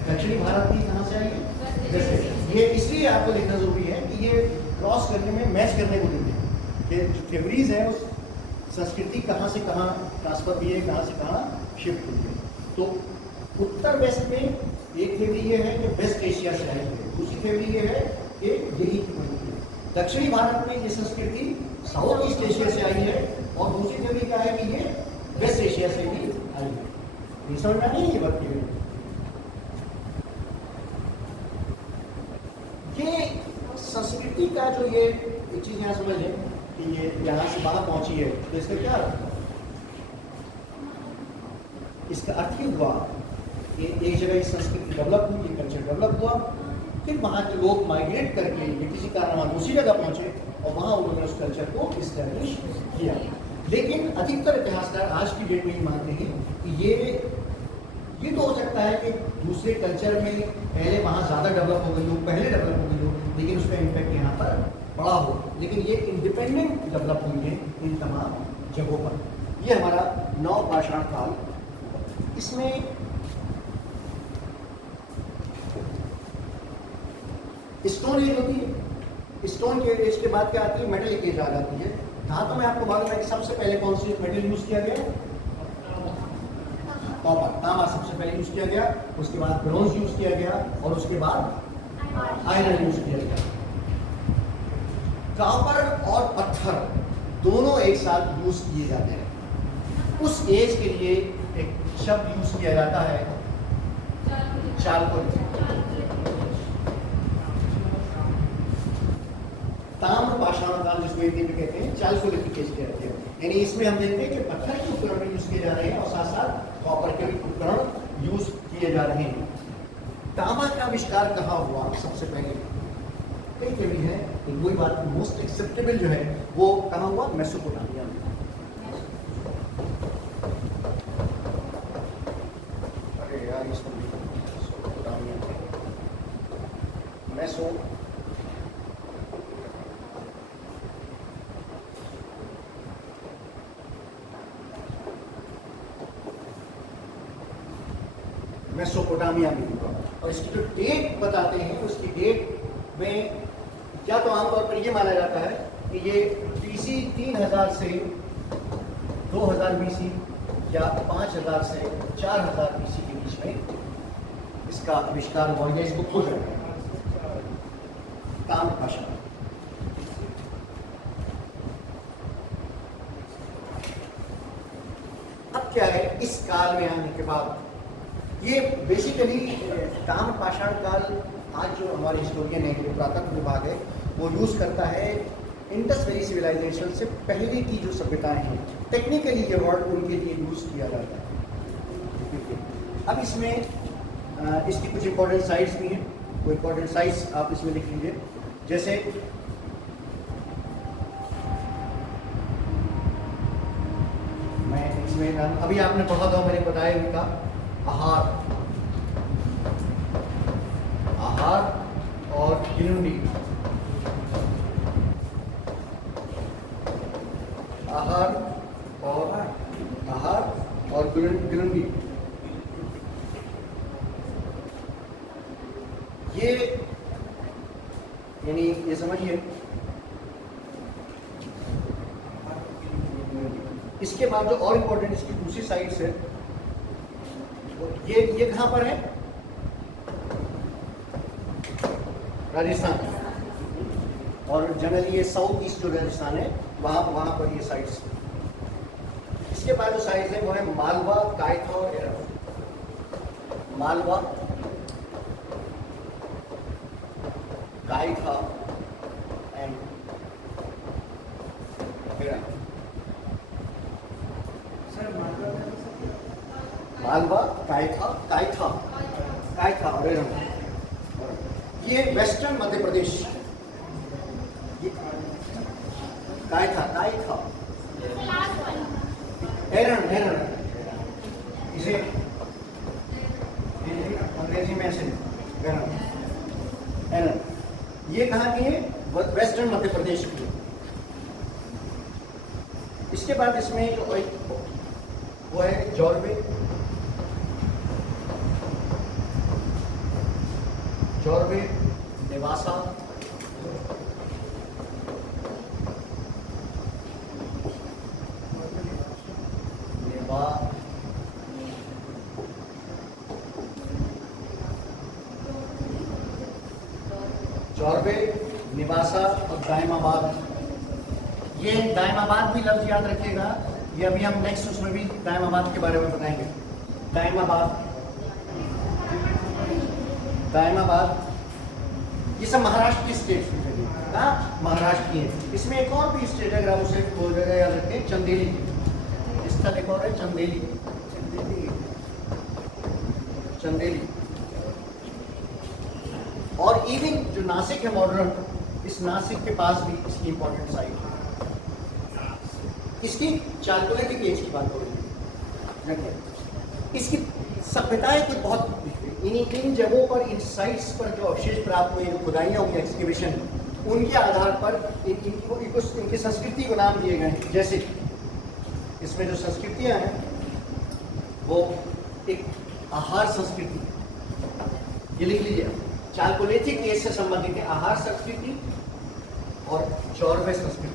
दक्षिणी भारत भी कहाँ से आई है, वेस्ट एशिया। ये इसलिए आपको देखना जरूरी है कि ये क्रॉस करने में, मैच करने को देते हैं कि जो थ्योरीज है उस संस्कृति कहाँ से कहाँ ट्रांसफर हुई है, कहाँ से कहाँ शिफ्ट हुई है। तो उत्तर वेस्ट में एक थ्योरी ये है कि वेस्ट एशिया से आई है, दूसरी थ्योरी ये है कि यही दक्षिणी भारत में ये संस्कृति साउथ ईस्ट एशिया से आई है, और दूसरी थ्योरी क्या है कि ये वेस्ट एशिया से भी आई है। ये समझ में नहीं, ये बात ये संस्कृति का जो ये एक चीज यहाँ समझ लें कि ये यहाँ से बाहर पहुंची है, तो इसका क्या इसका अर्थ ही हुआ कि एक जगह ये संस्कृति डेवलप हुई, ये कल्चर डेवलप हुआ, फिर वहाँ के लोग माइग्रेट करके ये किसी कारण दूसरी जगह पहुंचे और वहाँ उन्होंने उस कल्चर को इस्टेब्लिश किया। लेकिन अधिकतर इतिहासकार आज की डेट में ही मानते हैं कि ये तो हो सकता है कि दूसरे कल्चर में पहले वहाँ ज़्यादा डेवलप हो गई हो, पहले डेवलप हो गई हो, लेकिन उसका इम्पैक्ट यहाँ पर बड़ा हो। लेकिन ये इंडिपेंडेंट डेवलप हुई है इन तमाम जगहों पर। ये हमारा नवपाषाण काल, इसमें स्टोन एज होती है। स्टोन के एज के बाद क्या आती है, मेटल एज आ जाती है। धातु में आपको मालूम है कि सबसे पहले कौन सी मेटल यूज किया गया, कॉपर, तांबा सबसे पहले यूज किया गया, उसके बाद ब्रोंज यूज किया गया, और उसके बाद आयरन यूज किया गया। कॉपर और पत्थर दोनों एक साथ यूज किए जाते हैं। उस एज के लिए एक शब्द यूज किया जाता है, चालकोलिथिक। ताम्र पाषाण काल जिसको हिंदी में कहते हैं, चालकोलिथिक एज कहते हैं। यानी इसमें हम देखते हैं कि पत्थर के उपकरण यूज किए जा रहे हैं और साथ साथ कॉपर के उपकरण यूज किए जा रहे हैं। तांबा का आविष्कार कहाँ हुआ सबसे पहले, कई थ्योरी है, तो वही बात मोस्ट एक्सेप्टेबल जो है वो कहाँ हुआ, मेसोपोटामिया में। अरे यार इसको मेसोपोटामिया मेसोपोटामिया में हुआ। और इसकी जो डेट बताते हैं, उसकी डेट में क्या तो आमतौर पर यह माना जाता है कि ये BC 3000 से 2000 BC या 5000 से 4000 BC के बीच में इसका आविष्कार हुआ, या इसको खोजा गया, ताम्र पाषाण। अब क्या है, इस काल में आने के बाद ये बेसिकली ताम्र पाषाण काल, आज जो हमारे हिस्टोरियन है, जो पुरातत्व विभाग है, वो यूज़ करता है इंडस वैली सिविलाइजेशन से पहले की जो सभ्यताएं हैं। टेक्निकली ये वर्ड उनके लिए यूज़ किया जाता है। अब इसमें इसकी कुछ इंपॉर्टेंट साइट्स भी हैं, वो इंपॉर्टेंट साइट्स आप इसमें लिख लीजिए। जैसे मैं इसमें अभी आपने पढ़ा था, मैंने बताया उनका आहार और किलुंडी, आहार और किलुंडी, ये यानी ये समझिए बाद जो और इम्पोर्टेंट इसकी दूसरी साइड से, ये कहाँ पर है? राजस्थान, और जनरली ये साउथ ईस्ट जो राजस्थान है वहाँ पर ये साइड्स। इसके बाद जो साइड्स है वो है मालवा, कायथा और एरन। मालवा, कायथा एंड एरन। मालवा, कायथा और एरन, ये वेस्टर्न मध्य प्रदेश। कायथा लास्ट वाला एरन इसे अंग्रेजी में ऐसे एरन। ये कहाँ की है? वेस्टर्न मध्य प्रदेश की। इसके बाद इसमें जो वो है जॉर्वे, नेवासा, जॉर्वे, निवासा और दायमाबाद। ये दायमाबाद भी लफ्ज याद रखिएगा, ये अभी हम नेक्स्ट उसमें भी दायमाबाद के बारे में बताएंगे। दायमाबाद ये सब महाराष्ट्र की स्टेट है, महाराष्ट्र की है। इसमें एक और भी स्टेट है, अगर आप उसे बोल जगह याद रखें, चंदेली। इसका एक और है चंदेली। और इवन जो नासिक है मॉडर्न, इस नासिक के पास भी इसकी इंपॉर्टेंट साइट है। इसकी चालकोलिथिक एज की बात करेंगे। इसकी सभ्यताएं की बहुत इन जगहों पर, इन साइट्स पर जो अवशेष प्राप्त हुए, खुदाइयाँ हुई, एक्सकेवेशन, उनके आधार पर इनकी संस्कृति को नाम दिए गए हैं। जैसे इसमें जो संस्कृतियाँ हैं वो एक आहार संस्कृति, ये लिख लीजिए, चालकोलिथिक एज से संबंधित है आहार संस्कृति और जॉर्वे संस्कृति।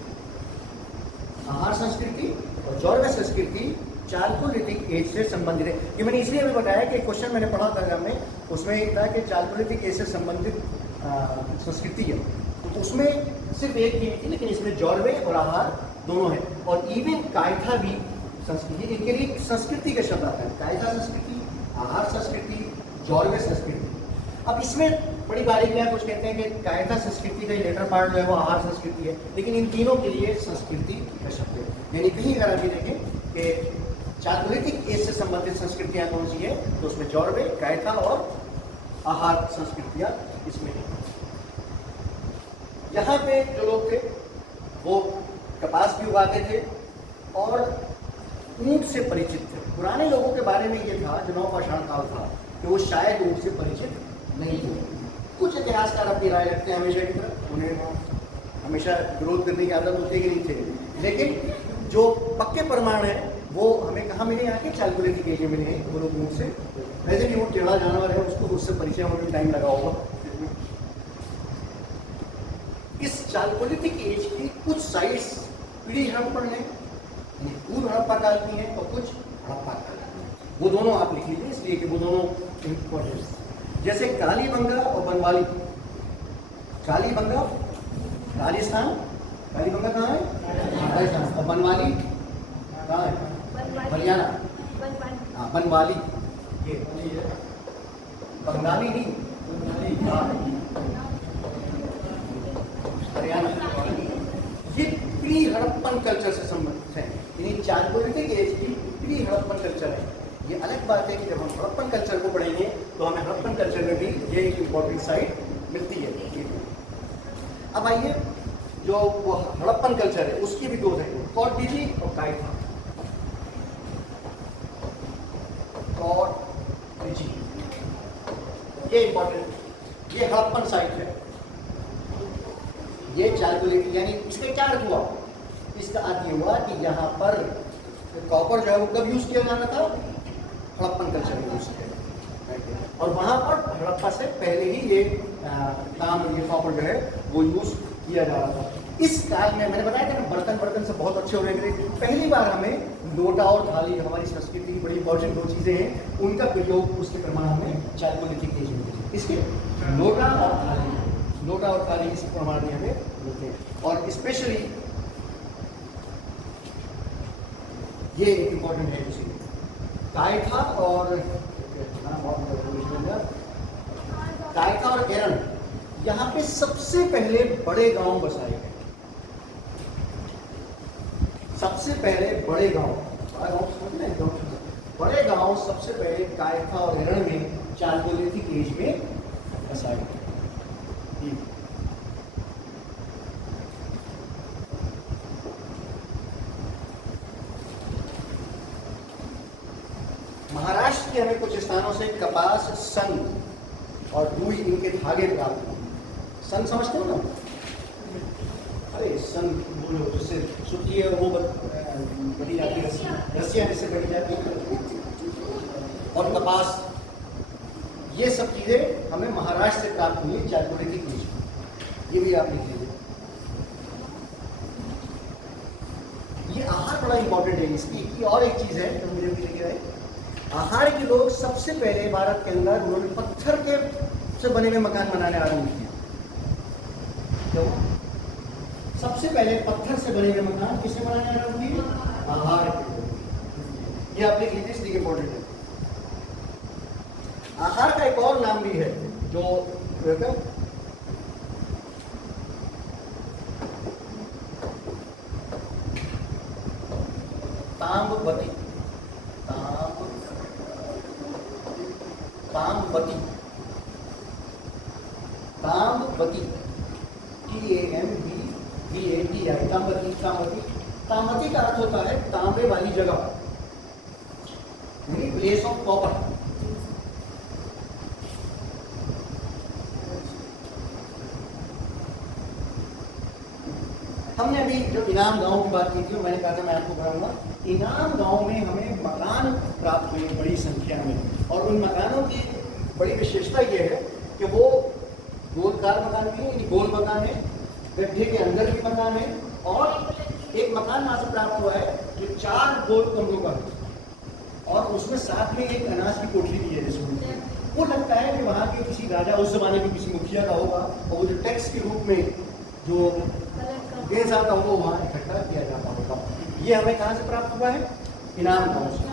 आहार संस्कृति और जॉर्वे संस्कृति चालकोलिथिक एज से संबंधित है। ये मैंने इसलिए भी बताया कि क्वेश्चन मैंने पढ़ा था एग्जाम में, उसमें एक था कि चालकोलिथिक एज से संबंधित संस्कृति है, तो उसमें सिर्फ एक ही थी, लेकिन इसमें जॉर्वे और आहार दोनों है। और इवन कायथा भी संस्कृति, इनके लिए संस्कृति का शब्द आता है। कायथा संस्कृति, आहार संस्कृति, जॉर्वे संस्कृति। अब इसमें बड़ी बारीकियां कुछ कहते हैं कि कायथा संस्कृति का लेटर पार्ट जो है वो आहार संस्कृति है, लेकिन इन तीनों के लिए संस्कृति का शब्द है। यानी कहीं अगर अभी देखें कि चालकोलिथिक एज से संबंधित संस्कृतियां कौन सी है, तो उसमें जॉर्वे, कायथा और आहार संस्कृतियां इसमें हैं। यहाँ पे जो लोग थे वो कपास भी उगाते थे और ऊंट से परिचित थे। पुराने लोगों के बारे में ये था, जो नवपाषाण काल था, कि वो शायद ऊंट से परिचित नहीं थे। कुछ इतिहासकार अपनी राय रखते हैं हमेशा की तरह, उन्हें हमेशा विरोध करने की आदत होती है कि नहीं थे, लेकिन जो पक्के प्रमाण है वो हमें कहाँ मिले? यहाँ के चालकोलिथिक एज में मिले हैं। वो लोग ऊँट से, वैसे भी ऊँट टेढ़ा जानवर है, उसको उससे परिचय होने में टाइम लगा होगा। इस चालकोलिथिक एज की कुछ साइट्स पीढ़ी हड़प्पन है, पूर्व हड़प्पा काल की है, और कुछ हड़प्पा काल की है। वो दोनों आप लिख लीजिए, इसलिए कि वो दोनों इम्पोर्टेंट। जैसे कालीबंगा और बनवाली। कालीबंगा राजस्थान, कालीबंगा कहाँ है? राजस्थान। और बनवाली कहाँ है? हरियाणा। हाँ, बनवाली ये बंगाली नहीं, हरियाणा। ये प्री हड़प्पन कल्चर से संबंधित है, यानी चालकोलिथिक एज की प्री हड़प्पन कल्चर है। ये अलग बात है कि जब हम हड़प्पन कल्चर को पढ़ेंगे तो हमें हड़प्पन कल्चर में भी ये एक इम्पॉर्टेंट साइट मिलती है। अब आइए, जो वो हड़प्पन कल्चर है उसकी भी दो है, कॉटडिजी और कायथा। कॉटडिजी ये इम्पॉर्टेंट, ये हड़प्पन साइट है, ये चालकोलिथिक, यानी इसका क्या अर्थ हुआ? इसका अर्थ ये हुआ कि यहाँ पर कॉपर जो है वो कब यूज किया जाना था? हड़प्पन कल्चर में यूज किया, और वहाँ पर हड़प्पा से पहले ही ये काम, ये कॉपर जो है वो यूज किया जा रहा था। इस काल में मैंने बताया था ना, बर्तन से बहुत अच्छे होने के लिए पहली बार हमें लोटा और थाली, हमारी संस्कृति की बड़ी इंपॉर्टेंट दो चीज़ें हैं, उनका प्रयोग उसके प्रमाण हमें चालकोलिथिक एज में मिले। इसके लोटा और थाली इसके प्रमाण में हमें मिलते हैं। और स्पेशली ये एक इम्पॉर्टेंट है किसी कायथा और एरन, यहाँ पे सबसे पहले बड़े गांव बसाए गए। सबसे पहले बड़े गांव सबसे पहले कायथा और एरन में चालकोलिथिक एज में बसाए गए। महाराष्ट्र के हमें कुछ स्थानों से कपास, सन और रुई इनके धागे प्राप्त हुए। सन समझते हो ना? अरे सन बोलो, जिससे सूती है वो बड़ी जाती है, रस्सियाँ जिससे बड़ी जाती है, और कपास, ये सब चीज़ें हमें महाराष्ट्र से प्राप्त हुई चालकोलिथिक एज में। ये भी आप लिख लीजिए। ये आहार बड़ा इंपॉर्टेंट है। इसकी और एक चीज़ है तो मुझे भी लिखे रहे, आहार के लोग सबसे पहले भारत के अंदर उन्होंने पत्थर के से बने हुए मकान बनाने आरंभ किए। क्यों? सबसे पहले पत्थर से बने हुए मकान किसने बनाने आरंभ किए? आहार के लोग। ये आप लिख लीजिए, इसलिए इंपॉर्टेंट है। आहार का एक और नाम भी है जो ताम्रपति। ताम्बती का अर्थ होता है तांबे वाली जगह, प्लेस ऑफ कॉपर। हमने अभी जो इनाम गांव की बात की थी, मैंने कहा था मैं आपको बताऊंगा, इनाम गांव में हमें मकान प्राप्त हुए बड़ी संख्या में, और उन मकानों की बड़ी विशेषता ये है कि वो गोलकार मकान भी है, गोल मकान है, गड्ढे के अंदर भी मकान है, और एक मकान वहां से प्राप्त हुआ है जो 4 गोल कमरों का है, और उसमें साथ में एक अनाज की कोठरी भी है जिसमें वो लगता है कि वहाँ के किसी राजा, उस जमाने में किसी मुखिया का होगा, और वो जो टैक्स के रूप में जो देश आता होगा वहाँ इकट्ठा किया जाता होगा। ये हमें कहाँ से प्राप्त हुआ है? इनाम गांव से।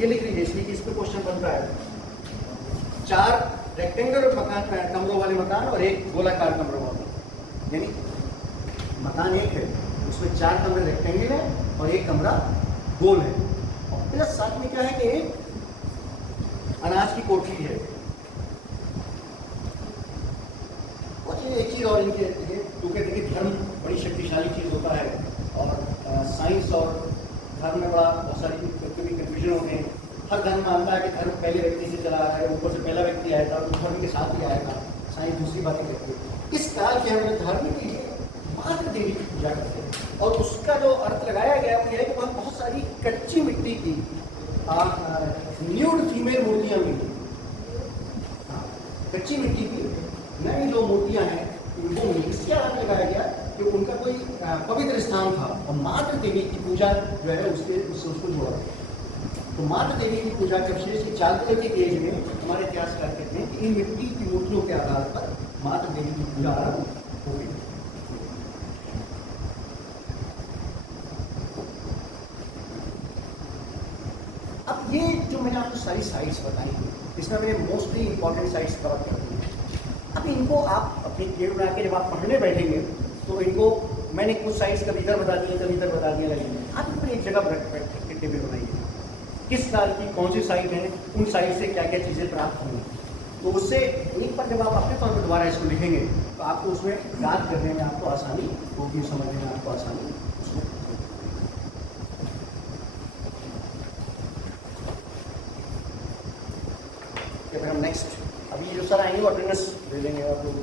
ये लिख लीजिए, इसलिए कि इस पर क्वेश्चन बन रहा है। 4 रेक्टेंगुलर मकान, कमरों वाले मकान, और एक गोलाकार कमरों वाला, यानी मकान एक है, उसमें 4 कमरे रेक्टेंगल है और एक कमरा गोल है, और प्लस साथ में क्या है कि एक अनाज की कोठरी है। और ये एक चीज़ और इनके, क्योंकि देखिए धर्म बड़ी शक्तिशाली चीज़ होता है, और साइंस और धर्म में बड़ा बहुत सारी कभी कन्फ्यूजन होते हैं। हर धर्म मानता है कि धर्म पहले व्यक्ति से चला आ रहा है, ऊपर से पहला व्यक्ति आया था तो धर्म के साथ ही आया था, साइंस दूसरी बातें कहती है। इस काल के हमने धर्म की मात्र देवी की पूजा करते हैं, और उसका जो अर्थ लगाया गया वो यह है कि वहाँ बहुत सारी कच्ची मिट्टी की न्यूड फीमेल मूर्तियाँ मिली। कच्ची मिट्टी की नई जो मूर्तियाँ हैं उनको मिली। इसके अर्थ लगाया गया कि उनका कोई पवित्र स्थान था, और मात्र देवी की पूजा जो है उससे उसको जोड़ा। तो मात्र देवी की पूजा के विशेष की चालकोलिथिक एज में हमारे इतिहासकार कहते हैं कि इन मिट्टी की मूर्तियों के आधार पर मात्र देवी की पूजा आरंभ हो गई। अब ये जो मैंने आपको सारी साइट्स बताई, इसमें मैंने मोस्टली इंपॉर्टेंट साइट्स कवर कर दी। अब इनको आप अपनी टेबल बना के जब आप पढ़ने बैठेंगे तो इनको मैंने कुछ साइट्स कभी इधर बता दिए, कभी इधर बता दिया, लगेंगे आप इनको एक जगह बैठ के टेबल बनाइए, किस साल की कौन सी साइट है, उन साइट से क्या क्या चीज़ें प्राप्त होंगी। तो उससे एक बार जब आप अपने तौर पर दोबारा इसको लिखेंगे तो आपको उसमें याद करने में आपको आसानी होगी, समझने में आपको आसानी उसमें। फिर हम नेक्स्ट, अभी जो सर आएंगे वो अटेंडेंस दे देंगे आप लोग।